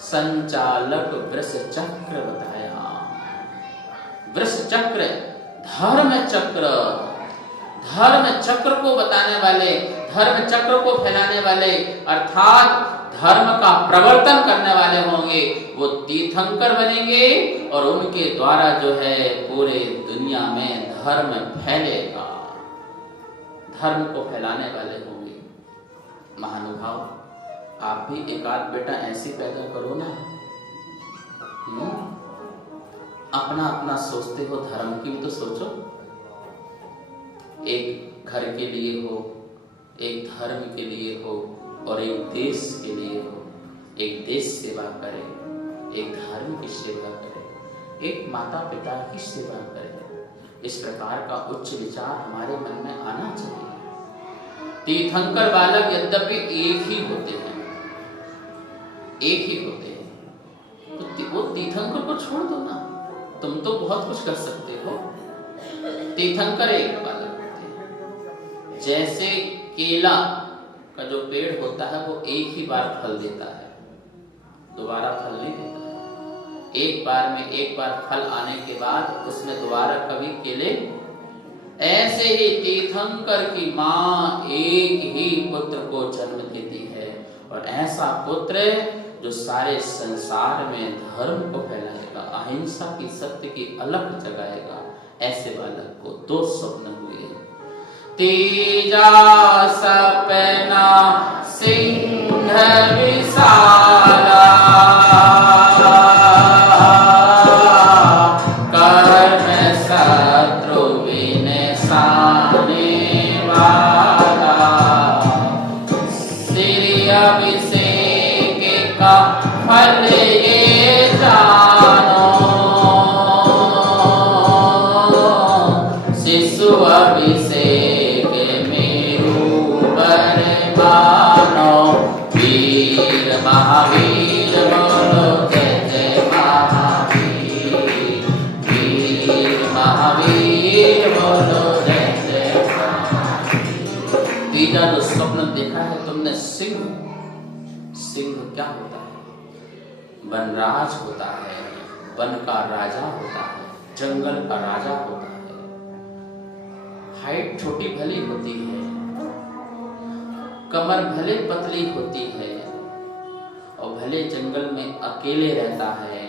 संचालक वृष चक्र बताया। वृष चक्र धर्म चक्र, धर्म चक्र को बताने वाले, धर्म चक्र को फैलाने वाले, अर्थात धर्म का प्रवर्तन करने वाले होंगे, वो तीर्थंकर बनेंगे और उनके द्वारा जो है पूरे दुनिया में धर्म फैलेगा, धर्म को फैलाने वाले होंगे। महानुभाव, आप भी एक आध बेटा ऐसी पैदा करो ना। अपना अपना सोचते हो, धर्म की भी तो सोचो। एक घर के लिए हो, एक धर्म के लिए हो और एक देश के लिए हो। एक देश सेवा करे, एक धर्म की सेवा करे, एक माता पिता की सेवा करे। इस प्रकार का उच्च विचार हमारे मन में आना चाहिए। तीर्थंकर बालक यद्यपि एक ही होते हैं, एक ही होते हैं, तो वो तीर्थंकर को छोड़ दो ना, तुम तो बहुत कुछ कर सकते हो। तीर्थंकर एक बालक होते हैं। जैसे केला का जो पेड़ होता है वो एक ही बार फल देता है, दोबारा फल नहीं देता है। एक बार में एक बार फल आने के बाद उसमें दोबारा कभी केले। ऐसे ही तीर्थंकर की माँ एक ही पुत्र को जन्म देती है और ऐसा पुत्र जो सारे संसार में धर्म को फैलाएगा, अहिंसा की सत्य की अलख जगाएगा। ऐसे बालक को दो स्वप्न हुए। तीजा सपना सिंह विशाला, कर्म शत्रु विनशाने वाला, श्री अभिषेक का फल ये जानो, शिशु अभिषेक महावीर बोलो जय जय महावीर, वीर महावीर बोलो जय जय महावीर। तीजा जो स्वप्न देखा है तुमने, सिंह। सिंह क्या होता है? वनराज होता है, वन का राजा होता है, जंगल का राजा होता है। हाइट छोटी भली होती है, कमर भले पतली होती है और भले जंगल में अकेले रहता है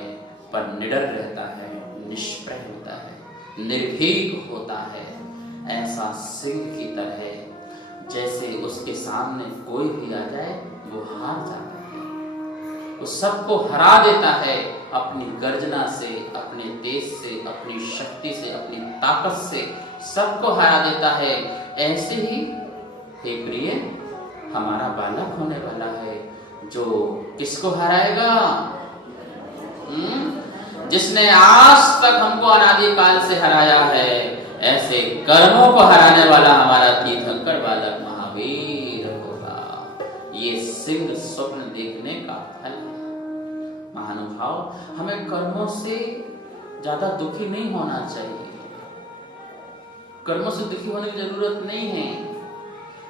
पर निडर रहता है, निष्प्रय होता है, निर्भीक होता है। ऐसा सिंह की तरह जैसे उसके सामने कोई भी आ जाए वो हार जाता है, वो सबको हरा देता है अपनी गर्जना से, अपने तेज से, अपनी शक्ति से, अपनी ताकत से सबको हरा देता है। ऐसे ही हे प्रिय, हमारा बालक होने वाला है जो किसको हराएगा? जिसने आज तक हमको अनादिकाल से हराया है। ऐसे कर्मों को हराने वाला हमारा तीर्थंकर बालक महावीर होगा। ये सिंह स्वप्न देखने का फल है। महानुभाव, हमें कर्मों से ज्यादा दुखी नहीं होना चाहिए। कर्मों से दुखी होने की जरूरत नहीं है।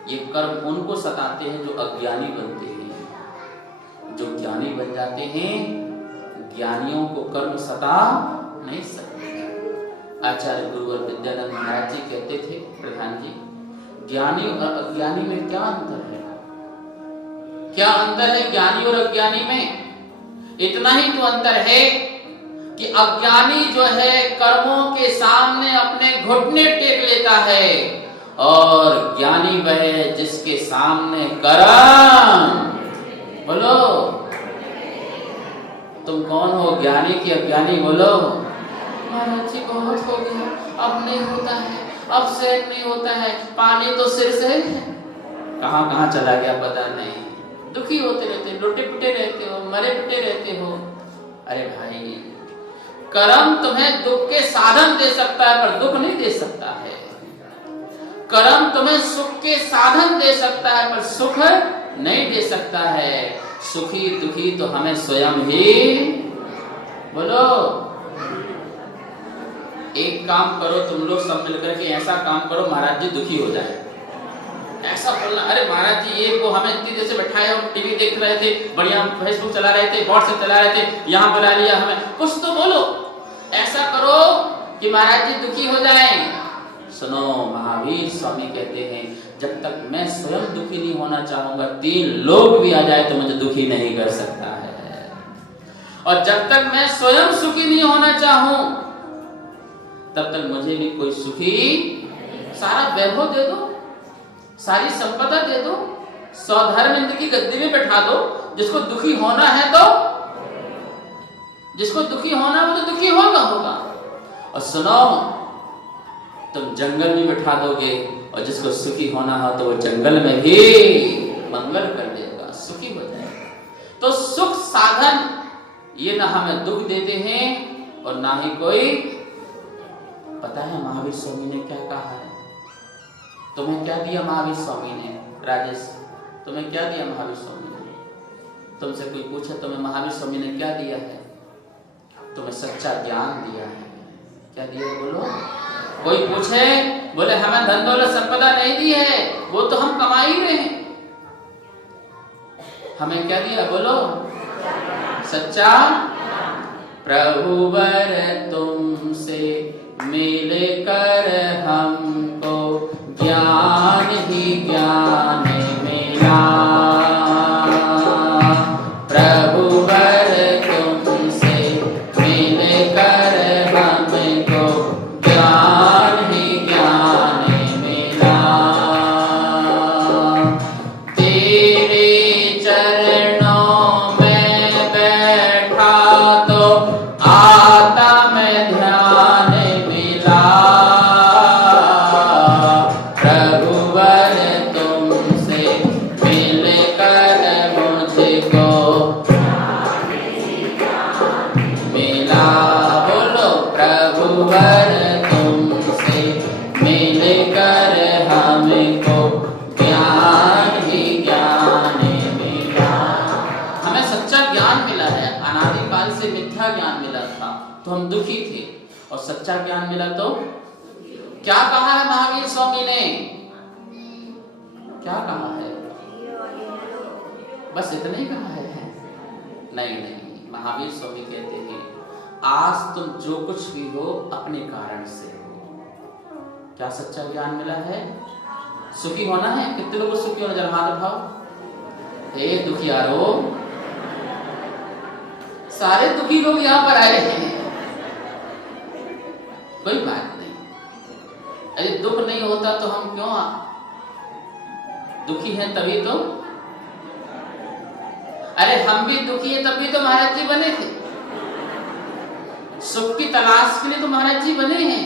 ये कर्म उनको सताते हैं जो अज्ञानी बनते हैं। जो ज्ञानी बन जाते हैं, ज्ञानियों को कर्म सता नहीं सकते। आचार्य गुरुवर विद्यानंद महाराज जी कहते थे, प्रधान जी, ज्ञानी और अज्ञानी में क्या अंतर है? क्या अंतर है ज्ञानी और अज्ञानी में? इतना ही तो अंतर है कि अज्ञानी जो है कर्मों के सामने अपने घुटने टेक लेता है, और ज्ञानी वह है जिसके सामने कर्म। बोलो तुम कौन हो, ज्ञानी की अज्ञानी? बोलो। महाराज जी बहुत हो गया, अब नहीं होता है, अब सहन नहीं होता है, पानी तो सिर से कहां कहां चला गया पता नहीं, दुखी होते रहते, लुटे पिटे रहते हो, मरे पिटे रहते हो। अरे भाई, कर्म तुम्हें दुख के साधन दे सकता है पर दुख नहीं दे सकता है। कर्म तुम्हें सुख के साधन दे सकता है पर सुख नहीं दे सकता है। सुखी दुखी तो हमें स्वयं ही। बोलो एक काम करो तुम लोग सब मिलकर के, ऐसा काम करो महाराज जी दुखी हो जाए, ऐसा बोलना। अरे महाराज जी ये को हमें इतनी देर से बैठाए, हम टीवी देख रहे थे, बढ़िया फेसबुक चला रहे थे, व्हाट्सएप चला रहे थे, यहाँ बुला लिया हमें, कुछ तो बोलो। ऐसा करो कि महाराज जी दुखी हो जाएं। सुनो, महावीर स्वामी कहते हैं जब तक मैं स्वयं दुखी नहीं होना चाहूंगा, 3 लोग भी आ जाए तो मुझे दुखी नहीं कर सकता है। और जब तक मैं स्वयं सुखी नहीं होना चाहूं तब तक मुझे भी कोई सुखी। सारा वैभव दे दो, सारी संपदा दे दो, स्वधर्म इंद्र की गद्दी में बैठा दो, जिसको दुखी होना है तो, जिसको दुखी होना वो तो दुखी होगा। और सुनो, तुम जंगल में बैठा दोगे और जिसको सुखी होना हो तो वो जंगल में भी मंगल कर देगा, सुखी हो जाएगा। तो सुख साधन ये ना हमें दुख देते हैं और ना ही कोई। पता है महावीर स्वामी ने क्या कहा है? तुम्हें क्या दिया महावीर स्वामी ने? राजेश, तुम्हें क्या दिया महावीर स्वामी ने? तुमसे कोई पूछे तुम्हें महावीर स्वामी ने क्या दिया है? तुम्हें सच्चा ज्ञान दिया है। क्या दिया है बोलो? कोई पूछे बोले हमें धन दौलत संपदा नहीं दी है, वो तो हम कमा ही रहे हैं। हमें क्या दिया बोलो? सच्चा। प्रभु वर तुमसे मिलकर हमको ज्ञान ही ज्ञान मिला। प्रभु वर तुमसे मिलकर हमको ज्ञान ही ज्ञान मिला। तेरे चरणों में बैठा तो आता मैं ध्यान मिला। प्रभु वर तुमसे मिलकर मुझको मिला। बोलो प्रभु वर तुमसे मिलकर हमको ज्ञान ही ज्ञान मिला। हमें सच्चा ज्ञान मिला है। अनादिकाल से मिथ्या ज्ञान मिला था तो हम दुखी थे, और सच्चा ज्ञान मिला तो क्या कहा है महावीर स्वामी ने? क्या कहा है? बस इतना ही कहा है? नहीं नहीं, महावीर स्वामी कहते हैं आज तुम जो कुछ भी हो अपने कारण से हो। क्या सच्चा ज्ञान मिला है? सुखी होना है। कितने लोगों को सुखी होना? जरा हाथ उठाओ। हे दुखियारो, सारे दुखी लोग यहाँ पर आए हैं। कोई बात नहीं, अरे दुख नहीं होता तो हम क्यों दुखी हैं? तभी तो, अरे हम भी दुखी हैं तभी तो महाराज जी बने थे। सुख की तलाश के लिए तो महाराज जी बने हैं।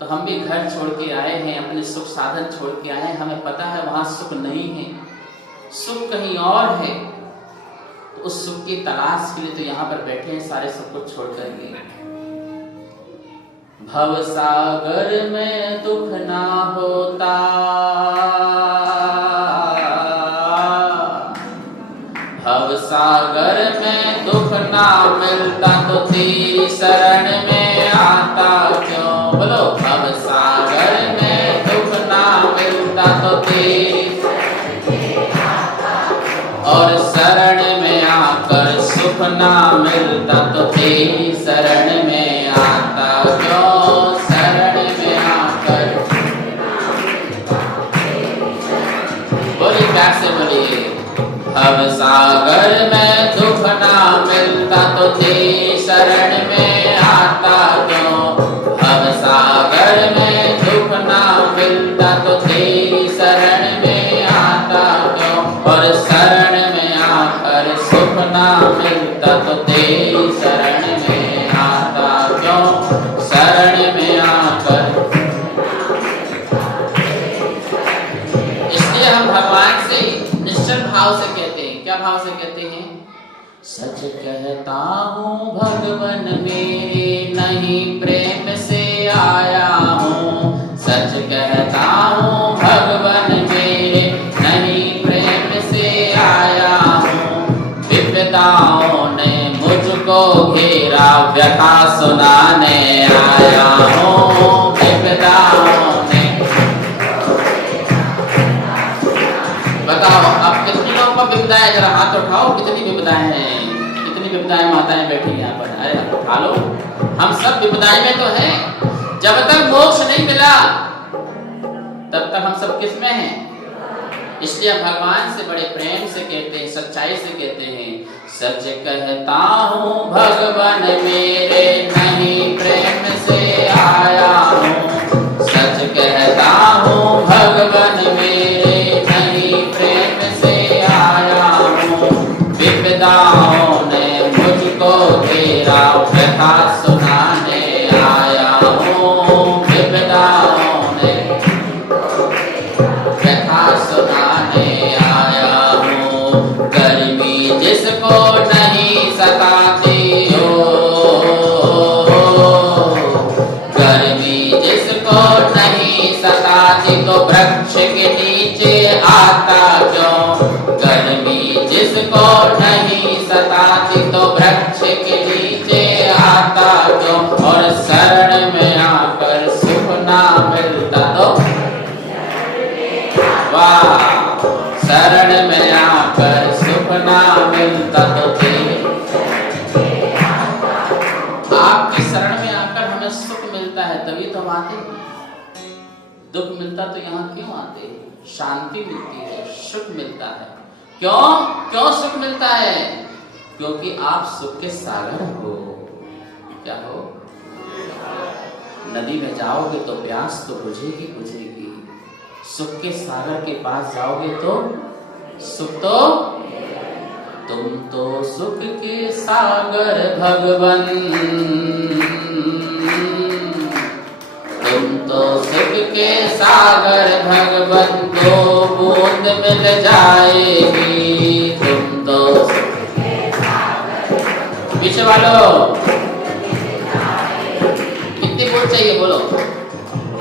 तो हम भी घर छोड़ के आए हैं, अपने सुख साधन छोड़ के आए हैं। हमें पता है वहां सुख नहीं है, सुख कहीं और है। तो उस सुख की तलाश के लिए तो यहाँ पर बैठे हैं सारे सब कुछ छोड़ करके। भव सागर में दुख ना होता, भव सागर में दुख ना मिलता तो तेरी शरण में आता क्यों? बोलो भव सागर में दुख ना मिलता तो तेरी, और शरण में आकर सुख ना मिलता तो तेरी शरण में आता क्यों? शरण में आकर बोलिए, प्यार से बोलिए। सागर में दुख ना मिलता तो तेरी शरण में आता क्यों? भव सागर में दुख ना मिलता तो तेरी शरण में आता क्यों? और शरण में आकर सुख ना मिलता तो तेरी शरण में आता क्यों? शरण में आकर। इसलिए हम भगवान से निश्चल भाव से कहते हैं। क्या भाव से कहते हैं? सच कहता हूँ भगवन मेरे, नहीं प्रेम से आया हूँ। सच कहता हूँ भगवन मेरे, नहीं प्रेम से आया हूँ। विपदाओं ने मुझको घेरा, व्यथा सुनाने आया हूँ। विपदाओं ने। बताओ अब कितने लोगों को विपदाएं, जरा हाथ उठाओ, कितनी विपदाएं हैं? कितनी विपदाएं माताएं बैठी हैं यहाँ पर? अरे उठा लो। हम सब विपदाएं में तो हैं। जब तक मोक्ष नहीं मिला तब तक हम सब किस में हैं? इसलिए हम भगवान से बड़े प्रेम से कहते हैं, सच्चाई से कहते हैं। सच कहता हूँ भगवान मेरे, नहीं प्रेम से आया हूँ। सच कहता हूँ भगवान मेरे, नहीं प्रेम से आया हूँ। विपदाओं ने मुझको घेरा, व्यथा सुनाने आया हूँ। विपदाओं ने व्यथा सुनाने आया हूँ। गर्मी जिसको नहीं सताती हो, गर्मी जिसको नहीं सताती तो वृक्ष के नीचे आता क्यों? गर्मी जिसको नहीं सताती तो वृक्ष के नीचे आता क्यों? और शरण में आकर सुख ना मिलता तो? वाह! शरण में आकर सुख ना मिलता तो आपकी शरण में आकर हमें सुख मिलता है, तभी तो हम आते हैं। दुख मिलता तो यहाँ क्यों आते हैं? शांति मिलती है, सुख मिलता है। क्यों? क्यों सुख मिलता है? क्योंकि आप सुख के सागर हो। क्या हो? नदी में जाओगे तो प्यास तो बुझेगी बुझेगी, सुख के सागर के पास जाओगे तो सुख तो। तुम तो सुख के सागर भगवन, तुम तो सुख के सागर भगवन, दो बूंद मिल जाएगी। तुम तो पीछे वालों कितनी बूंद चाहिए बोलो?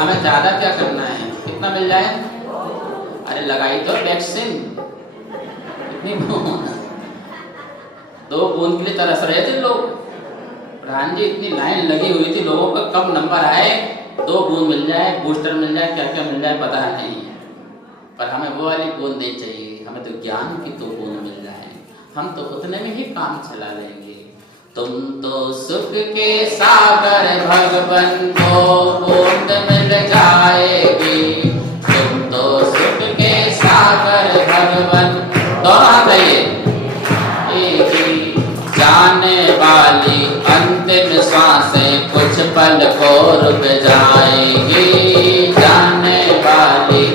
हमें ज्यादा क्या करना है? कितना मिल जाए? अरे लगाई तो वैक्सीन। कितनी बूंद? 2 बूंद के लिए तरस रहे थे लोग। प्रधान जी इतनी लाइन लगी हुई थी, लोगों का कब नंबर आए, 2 बूंद मिल जाए, बूस्टर मिल जाए, क्या क्या मिल जाए पता नहीं। पर हमें वो वाली बूंद नहीं चाहिए, हमें तो ज्ञान की 2 बूंद मिल जाए, हम तो उतने में ही काम चला लेंगे। तुम तो सुख के सागर भगवन, 2 बूंद मिल जाएगी। तुम तो सुख के सागर भगवन, दोनों हाथ आइए। जाने वाली अंतिम सांसें कुछ पल को रुक जाएगी। जाने वाली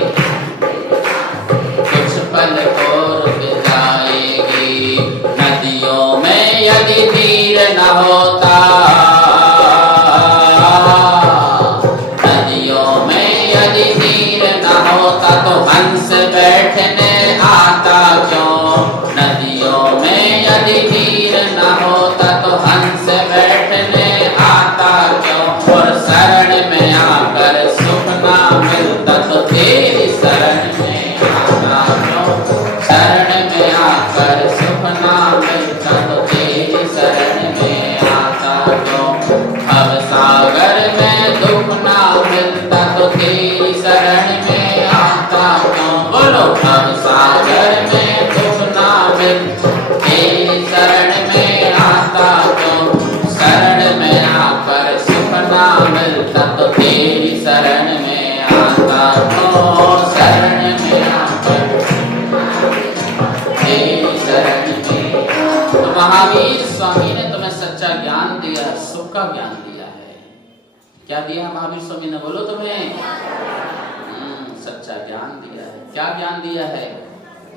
कुछ पल को रुक जाएगी। नदियों में यदि नीर न होता, नदियों में यदि नीर न होता तो हंस बैठने आता क्यों? नदियों में यदि नीर न होता तो हंस बैठने आता क्यों? और शरण में आकर सुख ना मिलता तो तेरी शरण में आता क्यों? शरण में आकर सुख ना मिलता तो तेरी शरण में आता क्यों? भव सागर में दुख ना मिलता तो तेरी शरण में आता क्यों? बोलो भव सागर में दुख ना मिलता तेरी शरण में आता क्यों? शरण में आकर सुख ना मिलता तो तेरी शरण में आता क्यों? शरण में आकर तेरी शरण क्या दिया है महावीर स्वामी ने, बोलो तुम्हें? सच्चा ज्ञान दिया है। क्या ज्ञान दिया है?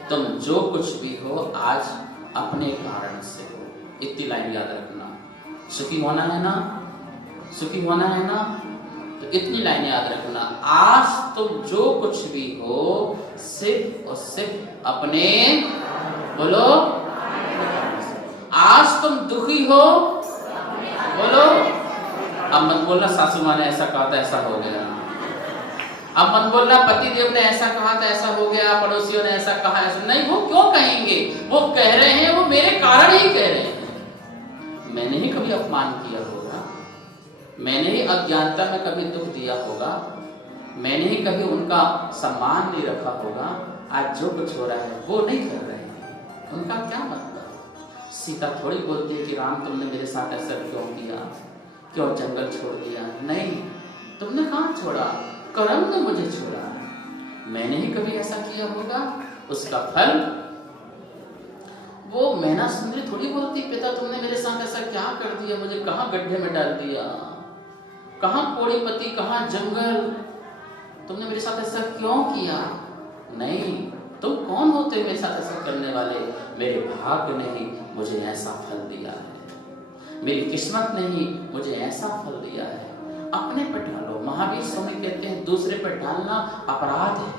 तुम जो कुछ भी हो आज अपने कारण से हो। इतनी लाइन याद रखना। सुखी होना है ना, सुखी होना है ना, तो इतनी लाइन याद रखना। आज तुम जो कुछ भी हो सिर्फ और सिर्फ अपने, बोलो, आज तुम दुखी हो, बोलो। अब मत बोलना सासू माँ ने ऐसा कहा था ऐसा हो गया। अब मत बोलना पति देव ने ऐसा कहा था ऐसा हो गया, पड़ोसियों ने ऐसा कहा ऐसा नहीं। वो क्यों कहेंगे? वो कह रहे हैं, वो मेरे कारण ही कह रहे हैं। मैंने ही कभी अपमान किया होगा, मैंने ही अज्ञानता में कभी दुख दिया होगा, मैंने ही कभी उनका सम्मान नहीं रखा होगा। आज जो कुछ हो रहा है वो नहीं कर रहे हैं, उनका क्या मतलब? सीता थोड़ी बोलती है कि राम तुमने मेरे साथ ऐसा क्यों किया, क्यों जंगल छोड़ दिया? नहीं, तुमने कहाँ छोड़ा, कर्म ने मुझे छोड़ा। मैंने ही कभी ऐसा किया होगा, उसका फल। वो मैना सुंदरी थोड़ी बोलती पिता तुमने मेरे साथ ऐसा क्या कर दिया, मुझे कहाँ गड्ढे में डाल दिया, कहाँ कोड़ीपति, कहाँ जंगल, तुमने मेरे साथ ऐसा क्यों किया? नहीं, तुम कौन होते मेरे साथ ऐसा करने वाले? मेरे भाग्य ने ही मुझे ऐसा फल दिया है, मेरी किस्मत ने ही मुझे ऐसा फल दिया है। अपने पर डालो। महावीर स्वामी कहते हैं दूसरे पर डालना अपराध है,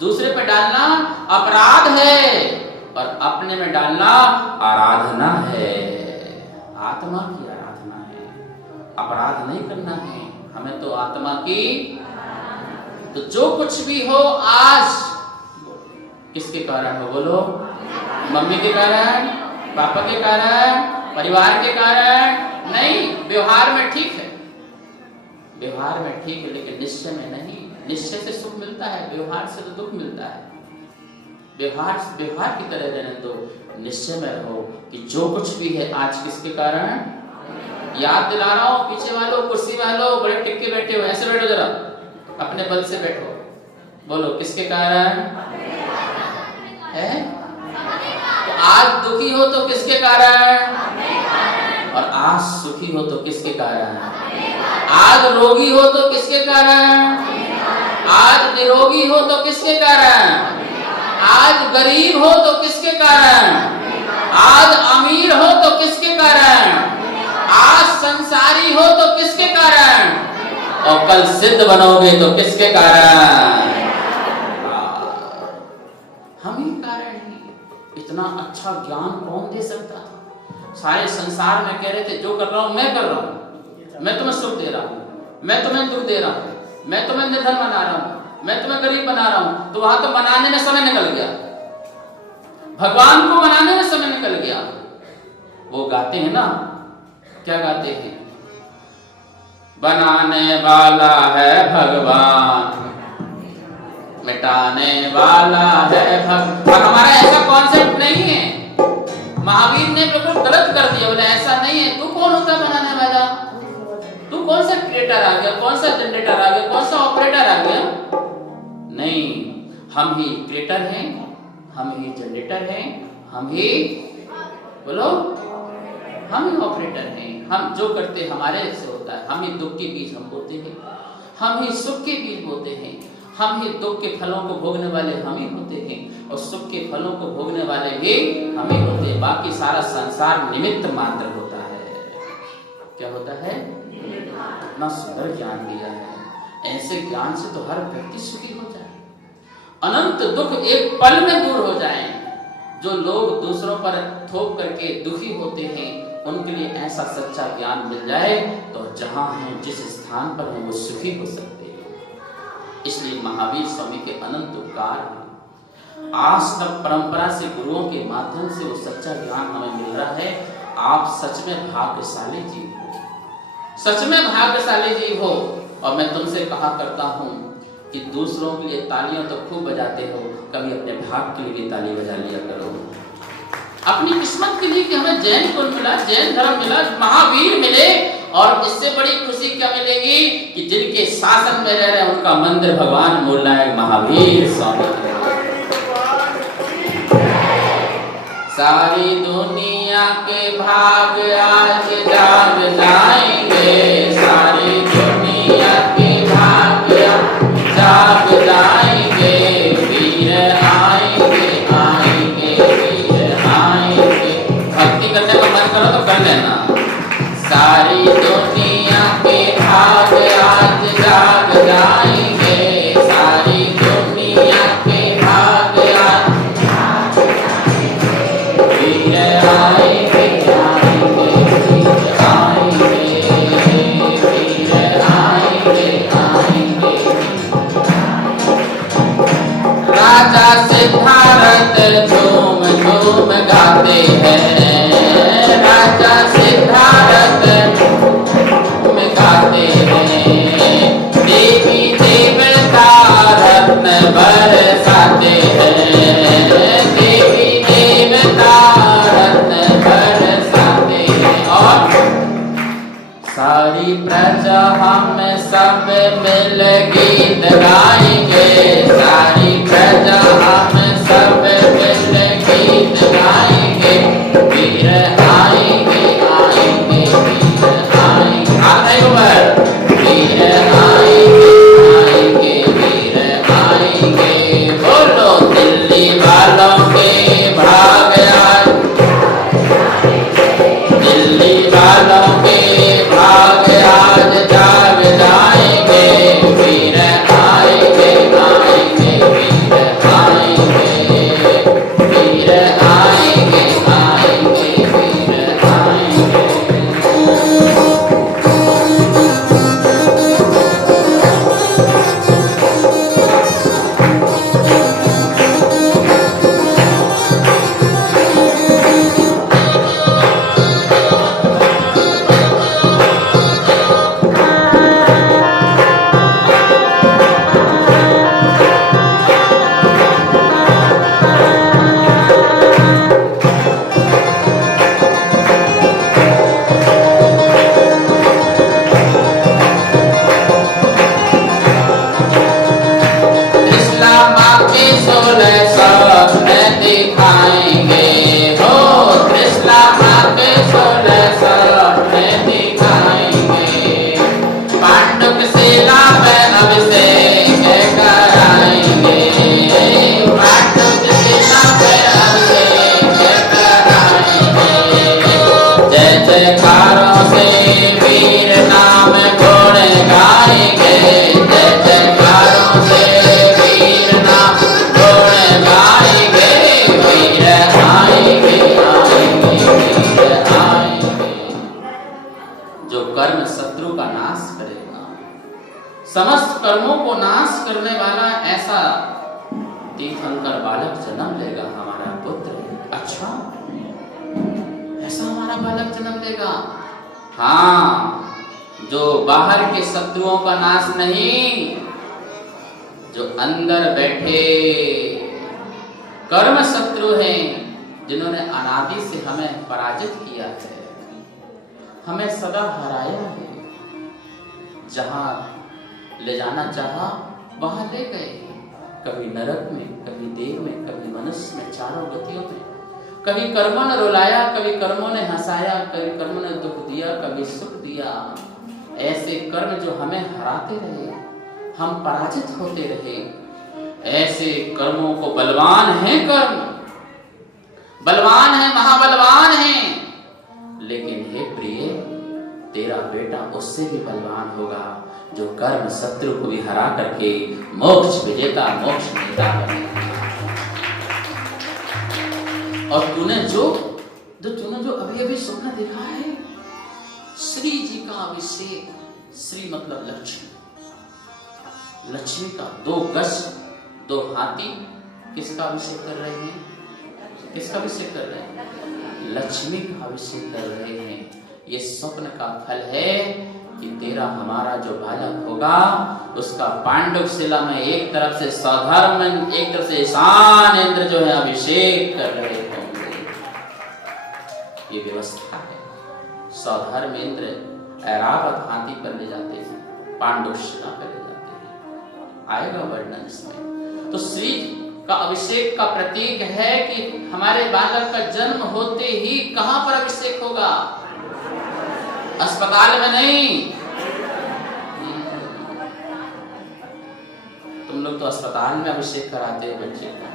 दूसरे पर डालना अपराध है और अपने में डालना आराधना है। आत्मा की आराधना है, अपराध नहीं करना है हमें तो आत्मा की। तो जो कुछ भी हो आज किसके कारण हो, बोलो? मम्मी के कारण, पापा के कारण, परिवार के कारण नहीं। व्यवहार में ठीक है, व्यवहार में ठीक है, लेकिन निश्चय में नहीं। निश्चय से सुख मिलता है, व्यवहार से तो दुख मिलता है। व्यवहार की तरह रहने दो, निश्चय में रहो कि जो कुछ भी है आज किसके कारण। याद दिला रहा हूं, पीछे वालों, कुर्सी वालों, बड़े टिक्के बैठे हो, ऐसे बैठो, जरा अपने बल से बैठो, बोलो किसके कारण है? तो आज दुखी हो तो किसके कारण, और आज सुखी हो तो किसके कारण? आज रोगी हो तो किसके कारण? आज निरोगी हो तो किसके कारण? आज गरीब हो तो किसके कारण? आज अमीर हो तो किसके कारण? आज संसारी हो तो किसके कारण? और कल सिद्ध बनोगे तो किसके कारण? हम ही कारण ही। इतना अच्छा ज्ञान कौन दे सकता था? सारे संसार में कह रहे थे जो कर रहा हूं मैं कर रहा हूं, मैं तुम्हें सुख दे रहा हूं, मैं तुम्हें दुख दे रहा हूं, मैं तुम्हें निर्धन बना रहा हूं, मैं तुम्हें गरीब बना रहा हूं। तो वहां तो बनाने में समय निकल गया, भगवान को बनाने में समय निकल गया। वो गाते हैं ना, क्या गाते हैं? बनाने वाला है भगवान, मिटाने वाला है भगवान। हमारा ऐसा कॉन्सेप्ट नहीं है। महावीर ने बिल्कुल गलत कर दिया, बोले ऐसा नहीं है। तू कौन होता बनाने वाला? तू कौन सा क्रिएटर आ गया, कौन सा जनरेटर आ गया, कौन सा ऑपरेटर आ गया? नहीं, हम ही क्रिएटर हैं, हम ही जनरेटर हैं, हम ही, बोलो, हम ही ऑपरेटर हैं। हम जो करते हमारे से होता है। हम ही दुख के बीज हम बोते हैं, हम ही सुख के बीज बोते हैं। हम ही दुख के फलों को भोगने वाले हम ही होते हैं और सुख के फलों को भोगने वाले भी हम ही होते हैं। बाकी सारा संसार निमित्त मात्र होता है। क्या होता है? इतना सुंदर ज्ञान दिया है। ऐसे ज्ञान से तो हर व्यक्ति सुखी हो जाए, अनंत दुख एक पल में दूर हो जाए। जो लोग दूसरों पर थोप करके दुखी होते हैं, उनके लिए ऐसा सच्चा ज्ञान मिल जाए तो जहां हैं, जिस स्थान पर हैं, वो सुखी हो सकते हैं। इसलिए महावीर स्वामी के अनंत उपकार हैं। आज तक परंपरा से, गुरुओं के माध्यम से वो सच्चा ज्ञान हमें मिल रहा है। आप सच में भाग्यशाली जीव हो, सच में भाग्यशाली जीव हो। और मैं तुमसे कहा करता हूं कि दूसरों के लिए तालियां तो खूब बजाते हो, कभी अपने भाग्य के लिए भी ताली बजा लिया करो। अपनी किस्मत के लिए कि हमें जैन कुल मिला, जैन धर्म मिला, महावीर मिले। और इससे बड़ी खुशी क्या मिलेगी कि जिनके शासन में रह रहे हैं उनका मंदिर भगवान मूलनायक महावीर स्वामी। सारी दुनिया के भाग आज जाग जाएंगे। सारी दुनिया के भाग आज जाग जाएंगे, सारी दुनिया के भाग आज वीर आएंगे, आएंगे वीर आएंगे, वीर आएंगे, आएंगे। राजा सिद्धार्थ झूम झूम गाते हैं, राजा सिद्धार्थ झूम गाते हैं, देवी देवता रत्न बरसाते हैं, देवी देवता रत्न बरसाते हैं। और सारी प्रजा हम सब मिल गीत गाएंगे, सारी प्रजा हम सब मिल गीत गाएंगे, वीर आएंगे, आएंगे वीर आएंगे, आते ऊपर वीर आएंगे, आएंगे वीर आएंगे। बोलो दिल्ली वालों के भाग आज, दिल्ली वालों के भाग आज जाग जाएंगे, वीर आएंगे, आएंगे वीर आएंगे, वीर आएंगे, आएंगे वीर आएंगे। समस्त कर्मों को नाश करने वाला ऐसा तीर्थंकर बालक जन्म लेगा, हमारा पुत्र। अच्छा, ऐसा हमारा बालक जन्म लेगा? हाँ, जो बाहर के शत्रुओं का नाश नहीं, जो अंदर बैठे कर्म शत्रु हैं, जिन्होंने अनादि से हमें पराजित किया है, हमें सदा हराया है। जहां ले जाना चाहा वहां ले गए, कभी नरक में, कभी देव में, कभी मनुष्य में, चारों गतियों में। कभी कर्मों ने रुलाया, कभी कर्मों ने हंसाया, कभी कर्मों ने दुख दिया, कभी सुख दिया। ऐसे कर्म जो हमें हराते रहे, हम पराजित होते रहे, ऐसे कर्मों को बलवान है कर्म, बलवान है, महाबलवान है। लेकिन हे प्रिय, तेरा बेटा उससे भी बलवान होगा, जो कर्म शत्रु को भी हरा करके मोक्ष विजेता, मोक्ष नेता बने। और तूने जो अभी अभी स्वप्न देखा है, श्री जी का अभिषेक, श्री मतलब लक्ष्मी, लक्ष्मी का 2 गज 2 हाथी किसका अभिषेक कर रहे हैं? किसका अभिषेक कर रहे हैं? लक्ष्मी का अभिषेक कर रहे हैं। ये स्वप्न का फल है कि तेरा हमारा जो बालक होगा, उसका पांडव शिला में एक तरफ से सौधर्म, एक तरफ से ईशान इंद्र जो है अभिषेक कर रहे होंगे। ये व्यवस्था है। सौधर्म इंद्र ऐरावत हाथी पर ले जाते हैं, पांडव शिला पर ले जाते हैं, आएगा वर्णन इसमें। तो श्री का अभिषेक का प्रतीक है कि हमारे बालक का जन्म होते ही कहां पर अभिषेक होगा? अस्पताल में नहीं। तुम लोग तो अस्पताल में अभिषेक कराते हो बच्चे को,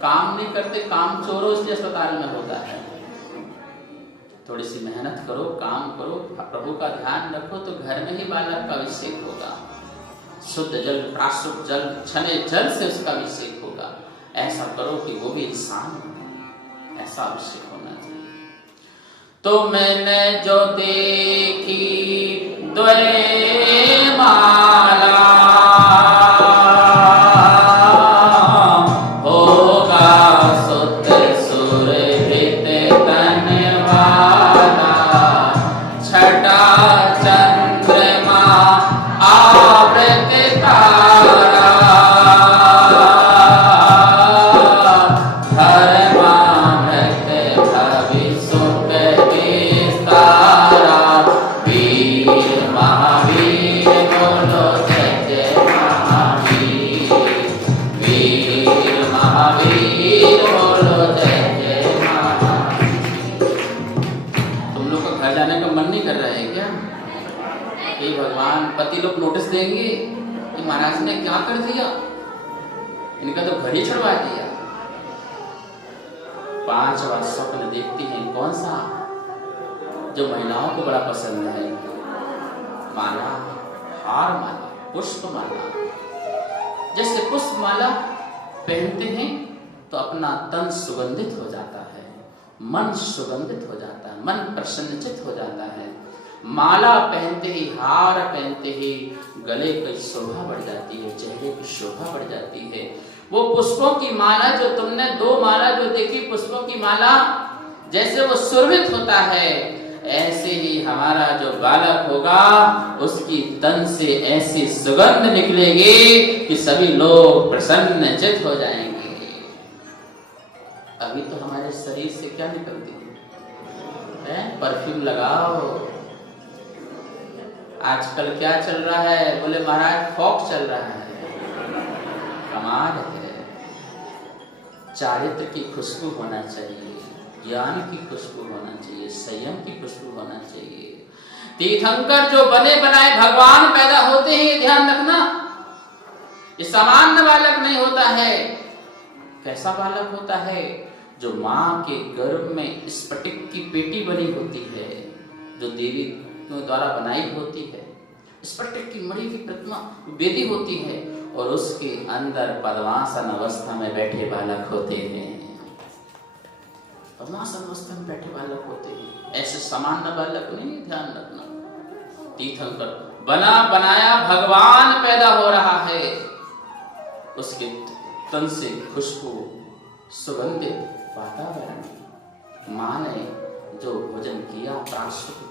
काम नहीं करते, काम चोरों इसलिए अस्पताल में होता है। थोड़ी सी मेहनत करो, काम करो, प्रभु का ध्यान रखो, तो घर में ही बालक का अभिषेक होगा। शुद्ध जल, प्राशुद्ध जल, छने जल से उसका अभिषेक होगा। ऐसा करो कि वो भी इंसान हो, ऐसा अभिषेक होना चाहिए। तो मैंने जो देखी द्वय माला, होगा शुद्ध सुरभित तन वाला, छटा चंद्रमा आवृत तारा, धर्मामृत भविष्युक विस्तारा, वीर महावीर बोलो जय जय महावीर, वीर महावीर बोलो जय जय महावीर। तुम लोग को घर जाने का मन नहीं कर रहा है क्या? कि भगवान पति लोग नोटिस देंगे कि महाराज ने क्या कर दिया, इनका तो घर ही छुड़वा दिया। 5वां स्वप्न देखती हैं, कौन सा? जो महिलाओं को बड़ा पसंद है, माला, हार माला, पुष्प माला। जैसे पुष्प माला पहनते हैं तो अपना तन सुगंधित हो जाता है, मन सुगंधित हो जाता है, मन प्रसन्नचित हो जाता है। माला पहनते ही, हार पहनते ही गले की शोभा बढ़ जाती है, चेहरे की शोभा बढ़ जाती है। वो पुष्पों की माला जो तुमने 2 माला जो देखी, पुष्पों की माला, जैसे वो सुरभित होता है, ऐसे ही हमारा जो बालक होगा उसकी तन से ऐसी सुगंध निकलेगी कि सभी लोग प्रसन्नचित हो जाएंगे। अभी तो हमारे शरीर से क्या निकलती है? परफ्यूम लगाओ। आजकल क्या चल रहा है? बोले महाराज फॉग चल रहा है। कमाल है। चारित्र की खुशबू होना चाहिए, ज्ञान की खुशबू होना चाहिए, संयम की खुशबू होना चाहिए। तीर्थंकर जो बने बनाए भगवान पैदा होते हैं, ये ध्यान रखना। ये सामान्य बालक नहीं होता है। कैसा बालक होता है? जो माँ के गर्भ में स्फटिक की पेटी बनी होती है, जो देवी द्वारा बनाई होती है, स्फटिक की मणि की प्रतिमा वेदी होती है, और उसके अंदर पद्मासन अवस्था में बैठे बालक होते हैं। पद्मासन अवस्था में बैठे बालक होते हैं, ऐसे सामान्य बालक नहीं, ध्यान रखना। तीर्थंकर बना बनाया भगवान पैदा हो रहा है, उसके तन से खुशबू, सुगंधित वातावरण। माँ ने जो भोजन किया प्राशुद्ध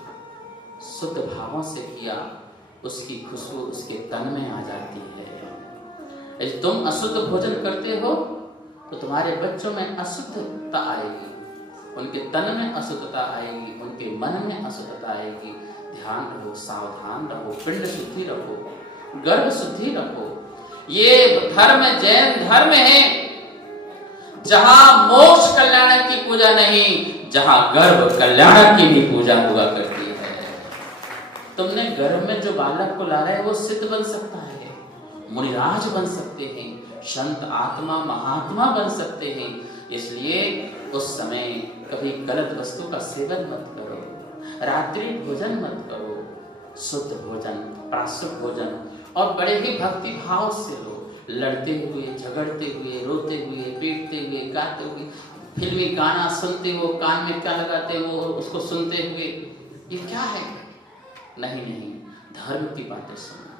शुद्ध भावों से किया, उसकी खुशबू उसके तन में आ जाती है। यदि तुम अशुद्ध भोजन करते हो तो तुम्हारे बच्चों में अशुद्धता आएगी, उनके तन में अशुद्धता आएगी, उनके मन में अशुद्धता आएगी। ध्यान रहो, सावधान रहो, पिंड शुद्धि रखो, गर्भ शुद्धि रखो। ये धर्म जैन धर्म है जहां मोक्ष कल्याण की पूजा नहीं, जहां गर्भ कल्याण की भी पूजा हुआ करती है। तुमने गर्भ में जो बालक को ला रहे हैं वो सिद्ध बन सकता है, मुनिराज बन सकते हैं, संत आत्मा महात्मा बन सकते हैं। इसलिए उस समय कभी गलत वस्तु का सेवन मत करो, रात्रि भोजन मत करो, शुद्ध भोजन, प्राशुद्ध भोजन, और बड़े ही भक्ति भाव से लो। लड़ते हुए, झगड़ते हुए, रोते हुए, पीटते हुए, गाते हुए, फिल्मी गाना सुनते हो, कान में क्या लगाते हो उसको सुनते हुए, ये क्या है? नहीं नहीं, धर्म की बातें सुनो,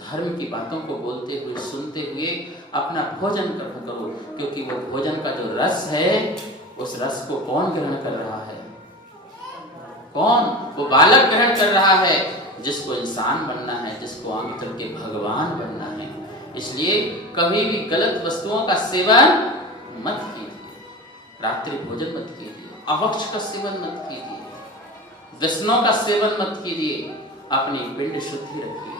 धर्म की बातों को बोलते हुए, सुनते हुए अपना भोजन करो, क्योंकि वो भोजन का जो रस है, उस रस को कौन ग्रहण कर रहा है? कौन? वो बालक ग्रहण कर रहा है, जिसको इंसान बनना है, जिसको आगे चल के भगवान बनना है। इसलिए कभी भी गलत वस्तुओं का सेवन मत कीजिए, रात्रि भोजन मत कीजिए, अभक्ष का सेवन मत कीजिए, व्यसनों का सेवन मत कीजिए। अपनी पिंड शुद्धि रखिए,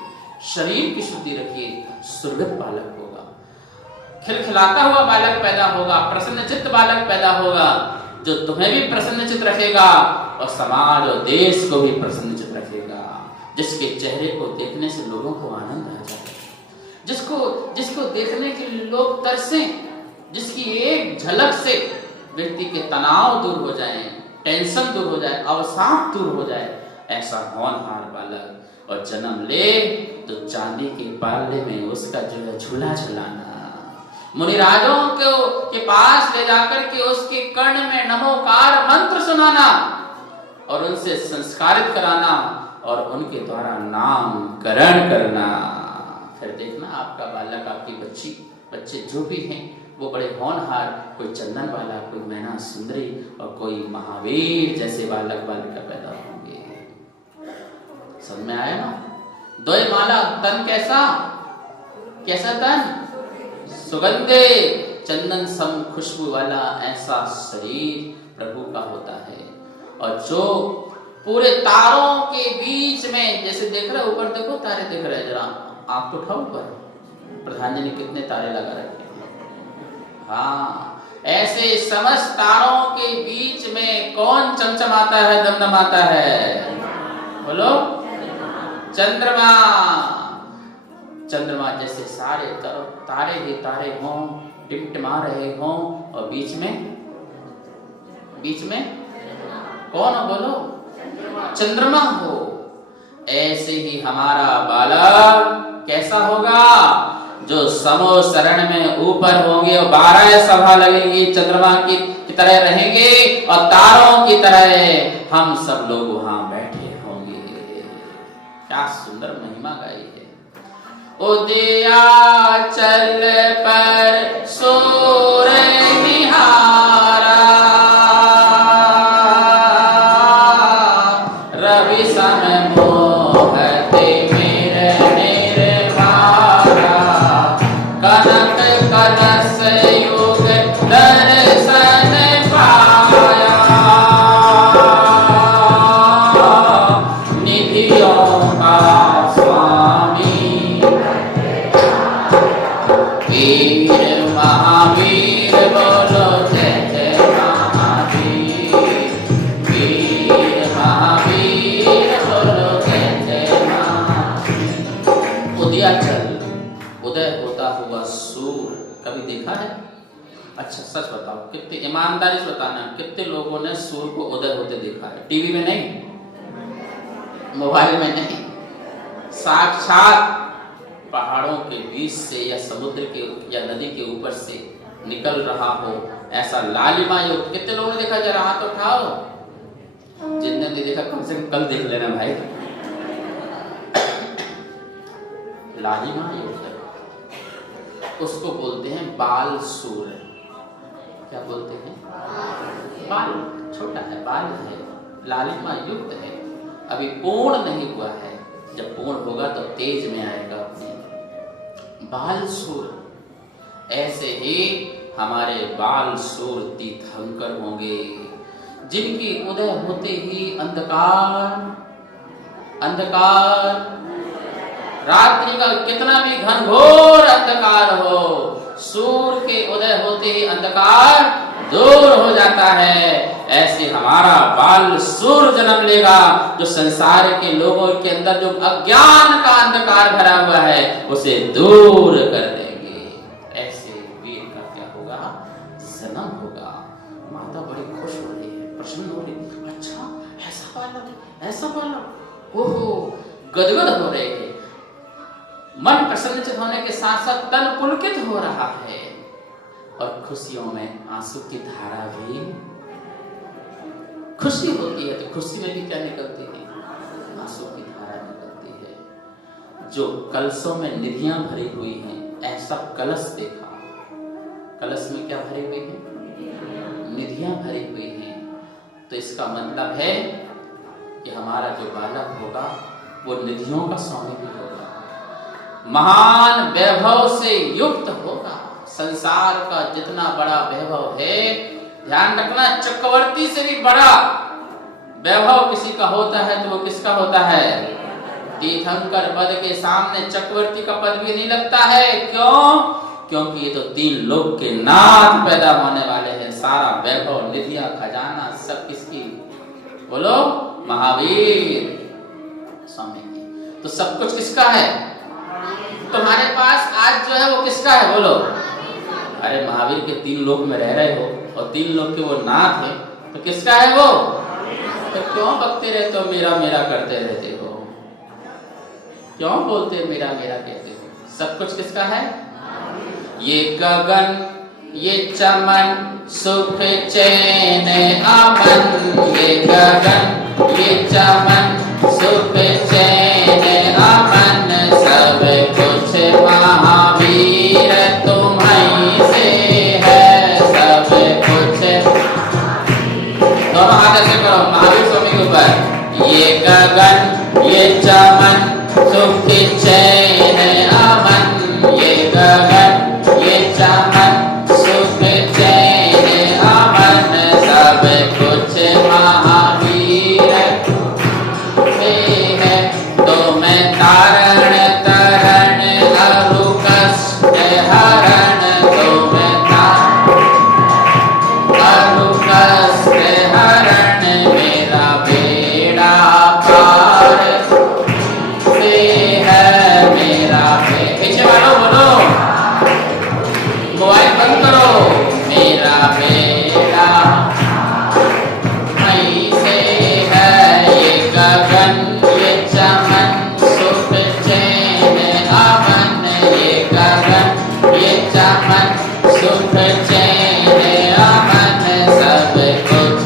शरीर की शुद्धि रखिए, सुरभित बालक होगा, खिलखिलाता हुआ बालक पैदा होगा, प्रसन्नचित्त बालक पैदा होगा, जो तुम्हें भी प्रसन्नचित्त रखेगा और समाज और देश को भी प्रसन्नचित्त रखेगा, जिसके चेहरे को देखने से लोगों को आनंद आ जाए, जिसको देखने के लिए लोग तरसें, जिसकी एक झलक से व्यक्ति के तनाव दूर हो जाएं, टेंशन दूर हो जाए, अवसाद दूर हो जाए, ऐसा होनहार बालक और जन्म ले तो चांदी के पाले में उसका जो है झूला झुलाना, मुनिराजों के पास ले जाकर के उसके कर्ण में नमोकार मंत्र सुनाना और उनसे संस्कारित कराना और उनके द्वारा नामकरण करना। फिर देखना आपका बालक, आपकी बच्चे जो भी हैं वो बड़े होनहार, कोई चंदन वाला, कोई मैना सुंदरी और कोई महावीर जैसे बालक बालिका पैदा होंगे। समझ में आया ना? दोय माला तन कैसा तन? सुगंधे चंदन सम खुशबू वाला ऐसा शरीर प्रभु का होता है। और जो पूरे तारों के बीच में, जैसे देख रहे हो ऊपर, देखो तारे दिख रहे हैं, जरा आंख तो उठाओ ऊपर, प्रधान जी ने कितने तारे लगा रखे हैं। हाँ, ऐसे समस्त तारों के बीच में कौन चमचमाता है, दमदमाता है? बोलो, चंद्रमा। चंद्रमा जैसे सारे तारे ही तारे हों, टिमटिमा रहे हों, और बीच में कौन हो? बोलो, चंद्रमा हो। ऐसे ही हमारा बालक कैसा होगा? जो समो शरण में ऊपर होंगे और 12 सभा लगेगी, चंद्रमा की तरह रहेंगे और तारों की तरह हम सब लोग वहां बैठे होंगे। क्या सुंदर महिमा गाई है। उदयाचल पर सूर्य निहारा, रवि सम मोहते मेरे निर्वारा, कनक कलश युग दर्शन पाया, निधियों का वीर महावीर, बोलो जय जय महावीर, वीर महावीर, बोलो जय जय महावीर। उदयाचल, उदय होता हुआ सूर्य कभी देखा है? अच्छा सच बताओ, कितने ईमानदारी से बताना, कितने लोगों ने सूर्य को उदय होते देखा है? टीवी में नहीं, मोबाइल में नहीं, साक्षात पहाड़ों के बीच से या समुद्र के या नदी के ऊपर से निकल रहा हो, ऐसा लालिमा युक्त। कितने लोगों ने देखा? जरा हाथ उठाओ। जिनने नहीं देखा कम से कम कल देख लेना भाई। लालिमा युक्त, उसको बोलते हैं बाल सूर्य। क्या बोलते हैं? बाल, छोटा है, बाल है, लालिमा युक्त है, अभी पूर्ण नहीं हुआ है। जब पूर्ण होगा तो तेज में आएगा अपने। बाल सूर्य, ऐसे ही हमारे बाल सूर्य तीर्थंकर होंगे, जिनकी उदय होते ही अंधकार रात्रि का कितना भी घनघोर अंधकार हो, सूर्य के उदय होते ही अंधकार दूर हो जाता है। ऐसे हमारा बाल सूर्य जन्म लेगा, जो संसार के लोगों के अंदर जो अज्ञान का अंधकार भरा हुआ है उसे दूर कर देंगे। ऐसे वीर का क्या होगा? जन्म होगा। माता बड़ी खुश हो रही है, प्रसन्न हो रही है। अच्छा ऐसा बालक, ओहो, गदगद हो रहे हैं। मन प्रसन्नचित होने के साथ साथ तन पुलकित हो रहा है और खुशियों में आंसू की धारा भी। खुशी होती है तो खुशी में भी क्या निकलती है? आंसू की धारा निकलती है। जो कलशों में निधियां भरी हुई हैं, ऐसा कलश देखा। कलश में क्या भरी हुई है? निधियां भरी हुई हैं। तो इसका मतलब है कि हमारा जो बालक होगा वो निधियों का स्वामी भी होगा, महान वैभव से युक्त होगा। संसार का जितना बड़ा वैभव है, ध्यान रखना, चक्रवर्ती से भी बड़ा वैभव किसी का होता है तो वो किसका होता है? तीर्थंकर पद के सामने चक्रवर्ती का पद भी नहीं लगता है। क्यों? क्योंकि ये तो 3 लोक के नाथ पैदा होने वाले हैं। सारा वैभव, निधियां, खजाना सब किसकी? बोलो, महावीर स्वामी की। तो सब कुछ किसका है? तुम्हारे पास आज जो है वो किसका है? बोलो। अरे महावीर के 3 लोक में रह रहे हो और 3 लोक के वो नाथ है, तो किसका है वो? तो क्यों बकते रहते हो, मेरा मेरा करते रहते हो? क्यों बोलते मेरा मेरा कहते हो? सब कुछ किसका है? ये गगन, ये चमन, सुख चैन अमन। ये गगन, ये चमन, सुख चैन अमन। सब कुछ महावीर तुम्हीं से है। सब कुछ दोनों हाथ ऐसे करो महावीर स्वामी के ऊपर। ये गगन, ये चमन, सुख चैन अमन। ये गगन, ये चमन, सुख चैन अमन। सब कुछ महावीर से है। तुम्हें तारण तरण अरु कष्ट हरण। तुम्हें अरु कष्ट हरण। मेरा बेड़ा पार से है। मेरा पीछे वालों बोलो, मोबाइल बंद करो। मेरा बेड़ा ऐसे है। ये गगन, ये चमन, सुख चैन अमन। ये गगन, ये चमन, सुख चैन अमन। सब कुछ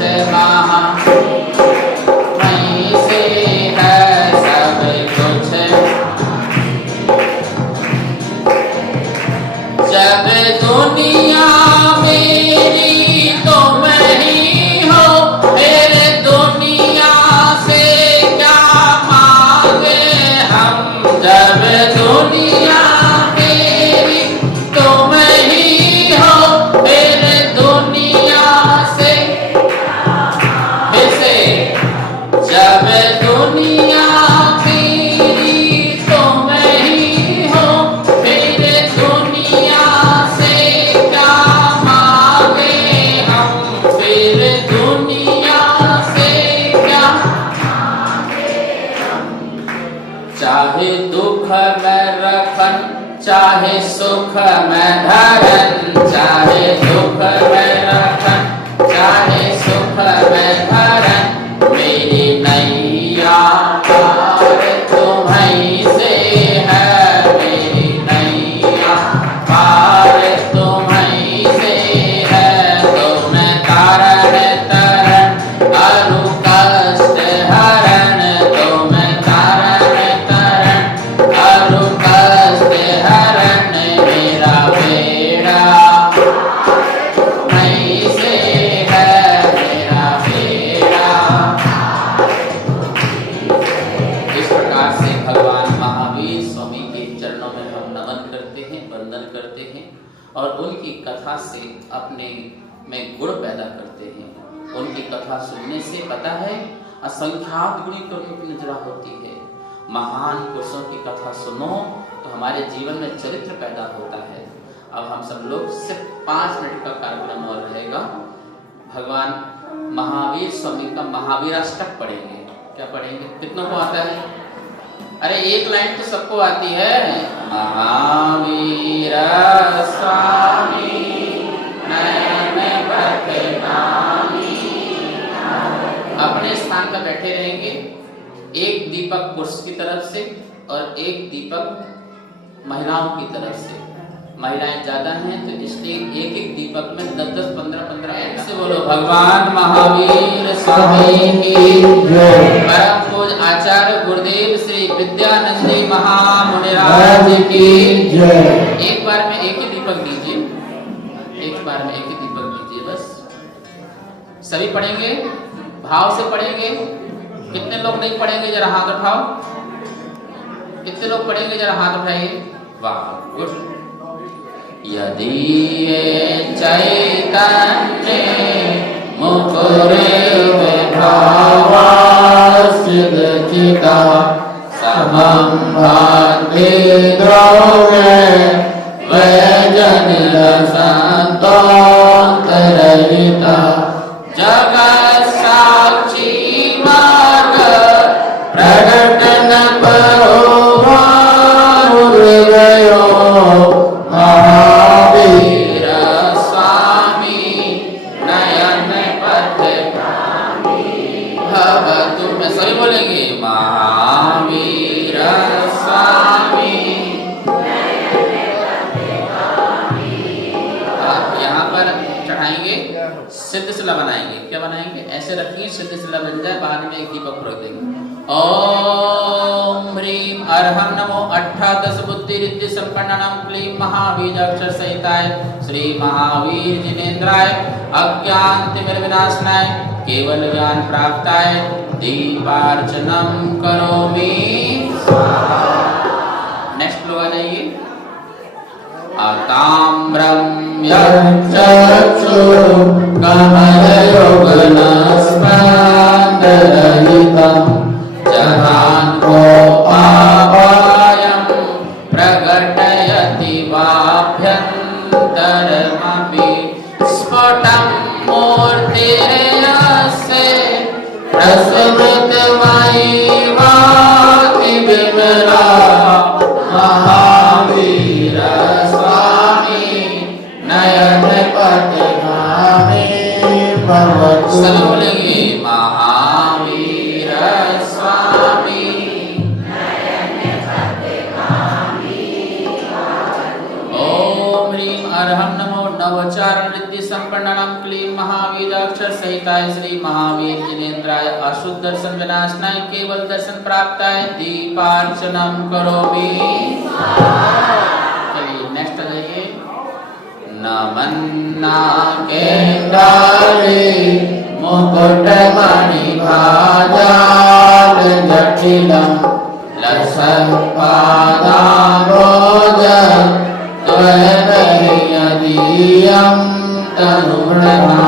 वहीं से है। सब कुछ जब दुनिया मेरी तुम ही हो, फिर दुनिया से क्या मांगे हम। जब दुनिया मेरी तुम ही हो, फिर दुनिया से जब दुनिया मेरी तुम ही हो, फिर दुनिया से क्या मांगे हम। फिर दुनिया से क्या चाहे दुख में रखन, चाहे सुख में धरन। चाहे दुख में रखन, चाहे सुख में धरन। मेरी नैया पार तुम्हीं से है। मेरी नैया पार तुम्हीं से है। तुम्हें तारण तरण अरु कष्ट हरण। तुम्हें तारण तरण अरु कष्ट हरण। मेरा बेड़ा वहीं से है। मेरा बेड़ा इस प्रकार से भगवान महावीर स्वामी के चरणों में हम नमन करते हैं, वंदन करते हैं और उनकी कथा से अपने में गुण पैदा करते हैं। उनकी कथा सुनने से पता है असंख्यात गुणी कर्मों की निद्रा होती है। महान पुरुषों की कथा सुनो तो हमारे जीवन में चरित्र पैदा होता है। अब हम सब लोग सिर्फ 5 मिनट का कार्यक्रम और रहेगा। भगवान महावीर स्वामी का महावीराष्टक पढ़ेंगे। क्या पढ़ेंगे? कितनों को आता है? अरे एक लाइन तो सबको आती है। महावीर स्वामी नयन बदनामी। अपने स्थान पर बैठे रहेंगे। एक दीपक पुरुष की तरफ से और एक दीपक महिलाओं की तरफ से। महिलाएं ज्यादा हैं तो इसलिए एक एक दीपक में 10-10, 15-15 ऐसे बोलो। भगवान महावीर स्वामी की जय। परम पूज्य आचार्य गुरुदेव श्री विद्यानंद महामुनिराज की जय। एक बार में एक ही दीपक दीजिए। एक बार में एक ही दीपक दीजिए बस। सभी पढ़ेंगे, भाव से पढ़ेंगे। कितने लोग नहीं पढ़ेंगे जरा हाथ उठाओ। कितने लोग पढ़ेंगे जरा हाथ उठाइए। वाह, गुड। यदि ये चैतन्य मुकुरे विभावा सिद्धिता समं भान्ति द्रव्ये वैजनिल संतोऽन्तरहिता जगत् साक्षी मार्ग प्रकटन परो हृदयो महावीर स्वामी नयन पथ ऐसे रखिए सिद्धि सिला बन जाए, बाद में एक दीपक रख देंगे। ओम ह्रीम अर्हं नमो अष्टादश बुद्धि रिद्धि संपन्नम क्लीं महाबीजाक्षर सहिताय श्री महावीर जिनेन्द्राय अज्ञान तिमिरविनाशनाय केवल ज्ञान प्राप्ताय दीपार्चनम करोमि। नेक्स्ट लोग आ जाइए। ताम्रं यच्चक्षु कमलयोगनस्पन्दरहितं जहान्कोपायं प्रकटयति वाभ्यन्तरमपि स्फुटं मूर्तिर्यस्य प्रस्फुटमयि वाक् विमला महावीर स्वामी नयन पथगामी भवतु। सब बोलेंगे महावीर स्वामी नयन पथगामी भवतु। ओम ह्रीं अर्हं नमो नवचारण रिद्धि संपन्नम क्लीं महावीराक्षर सहिताय श्री महावीर जिनेन्द्राय अशुद्ध दर्शन विनाशनाय केवल दर्शन प्राप्ताय दीपार्चनम करोमि। चलिए नेक्स्ट आ जाइए। नमन्ना केन्द्राणि मुकुटमणि भाजाल जटिलं लसत्पादाम्बोज त्वदीयं तनुर्णा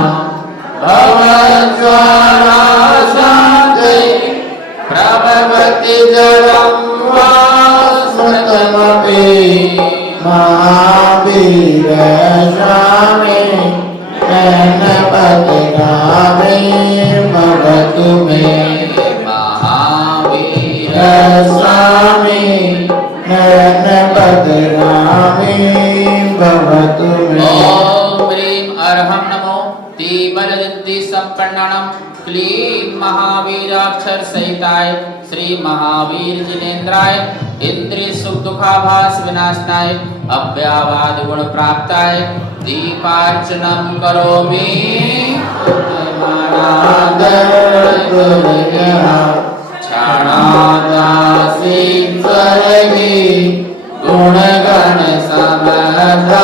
भवत्स्वराशान्ते प्रभवति जलं वा स्मृतमपि महावीर स्वामी नयन पथगामी भवतु मे। महावीर स्वामी नयन पथगामी भवतु मे। ओम ह्रीं अर्हं नमो तीव्ररिद्धि संपन्नम क्लीं महावीराक्षर सहिताय श्री महावीर जिनेन्द्राय इंद्रिय सुख दुखाभास विनाशनाय अव्यावाद गुण प्राप्ताय दीपार्चनम करोमि। क्षणादासी स्वर्गी गुणगण समधा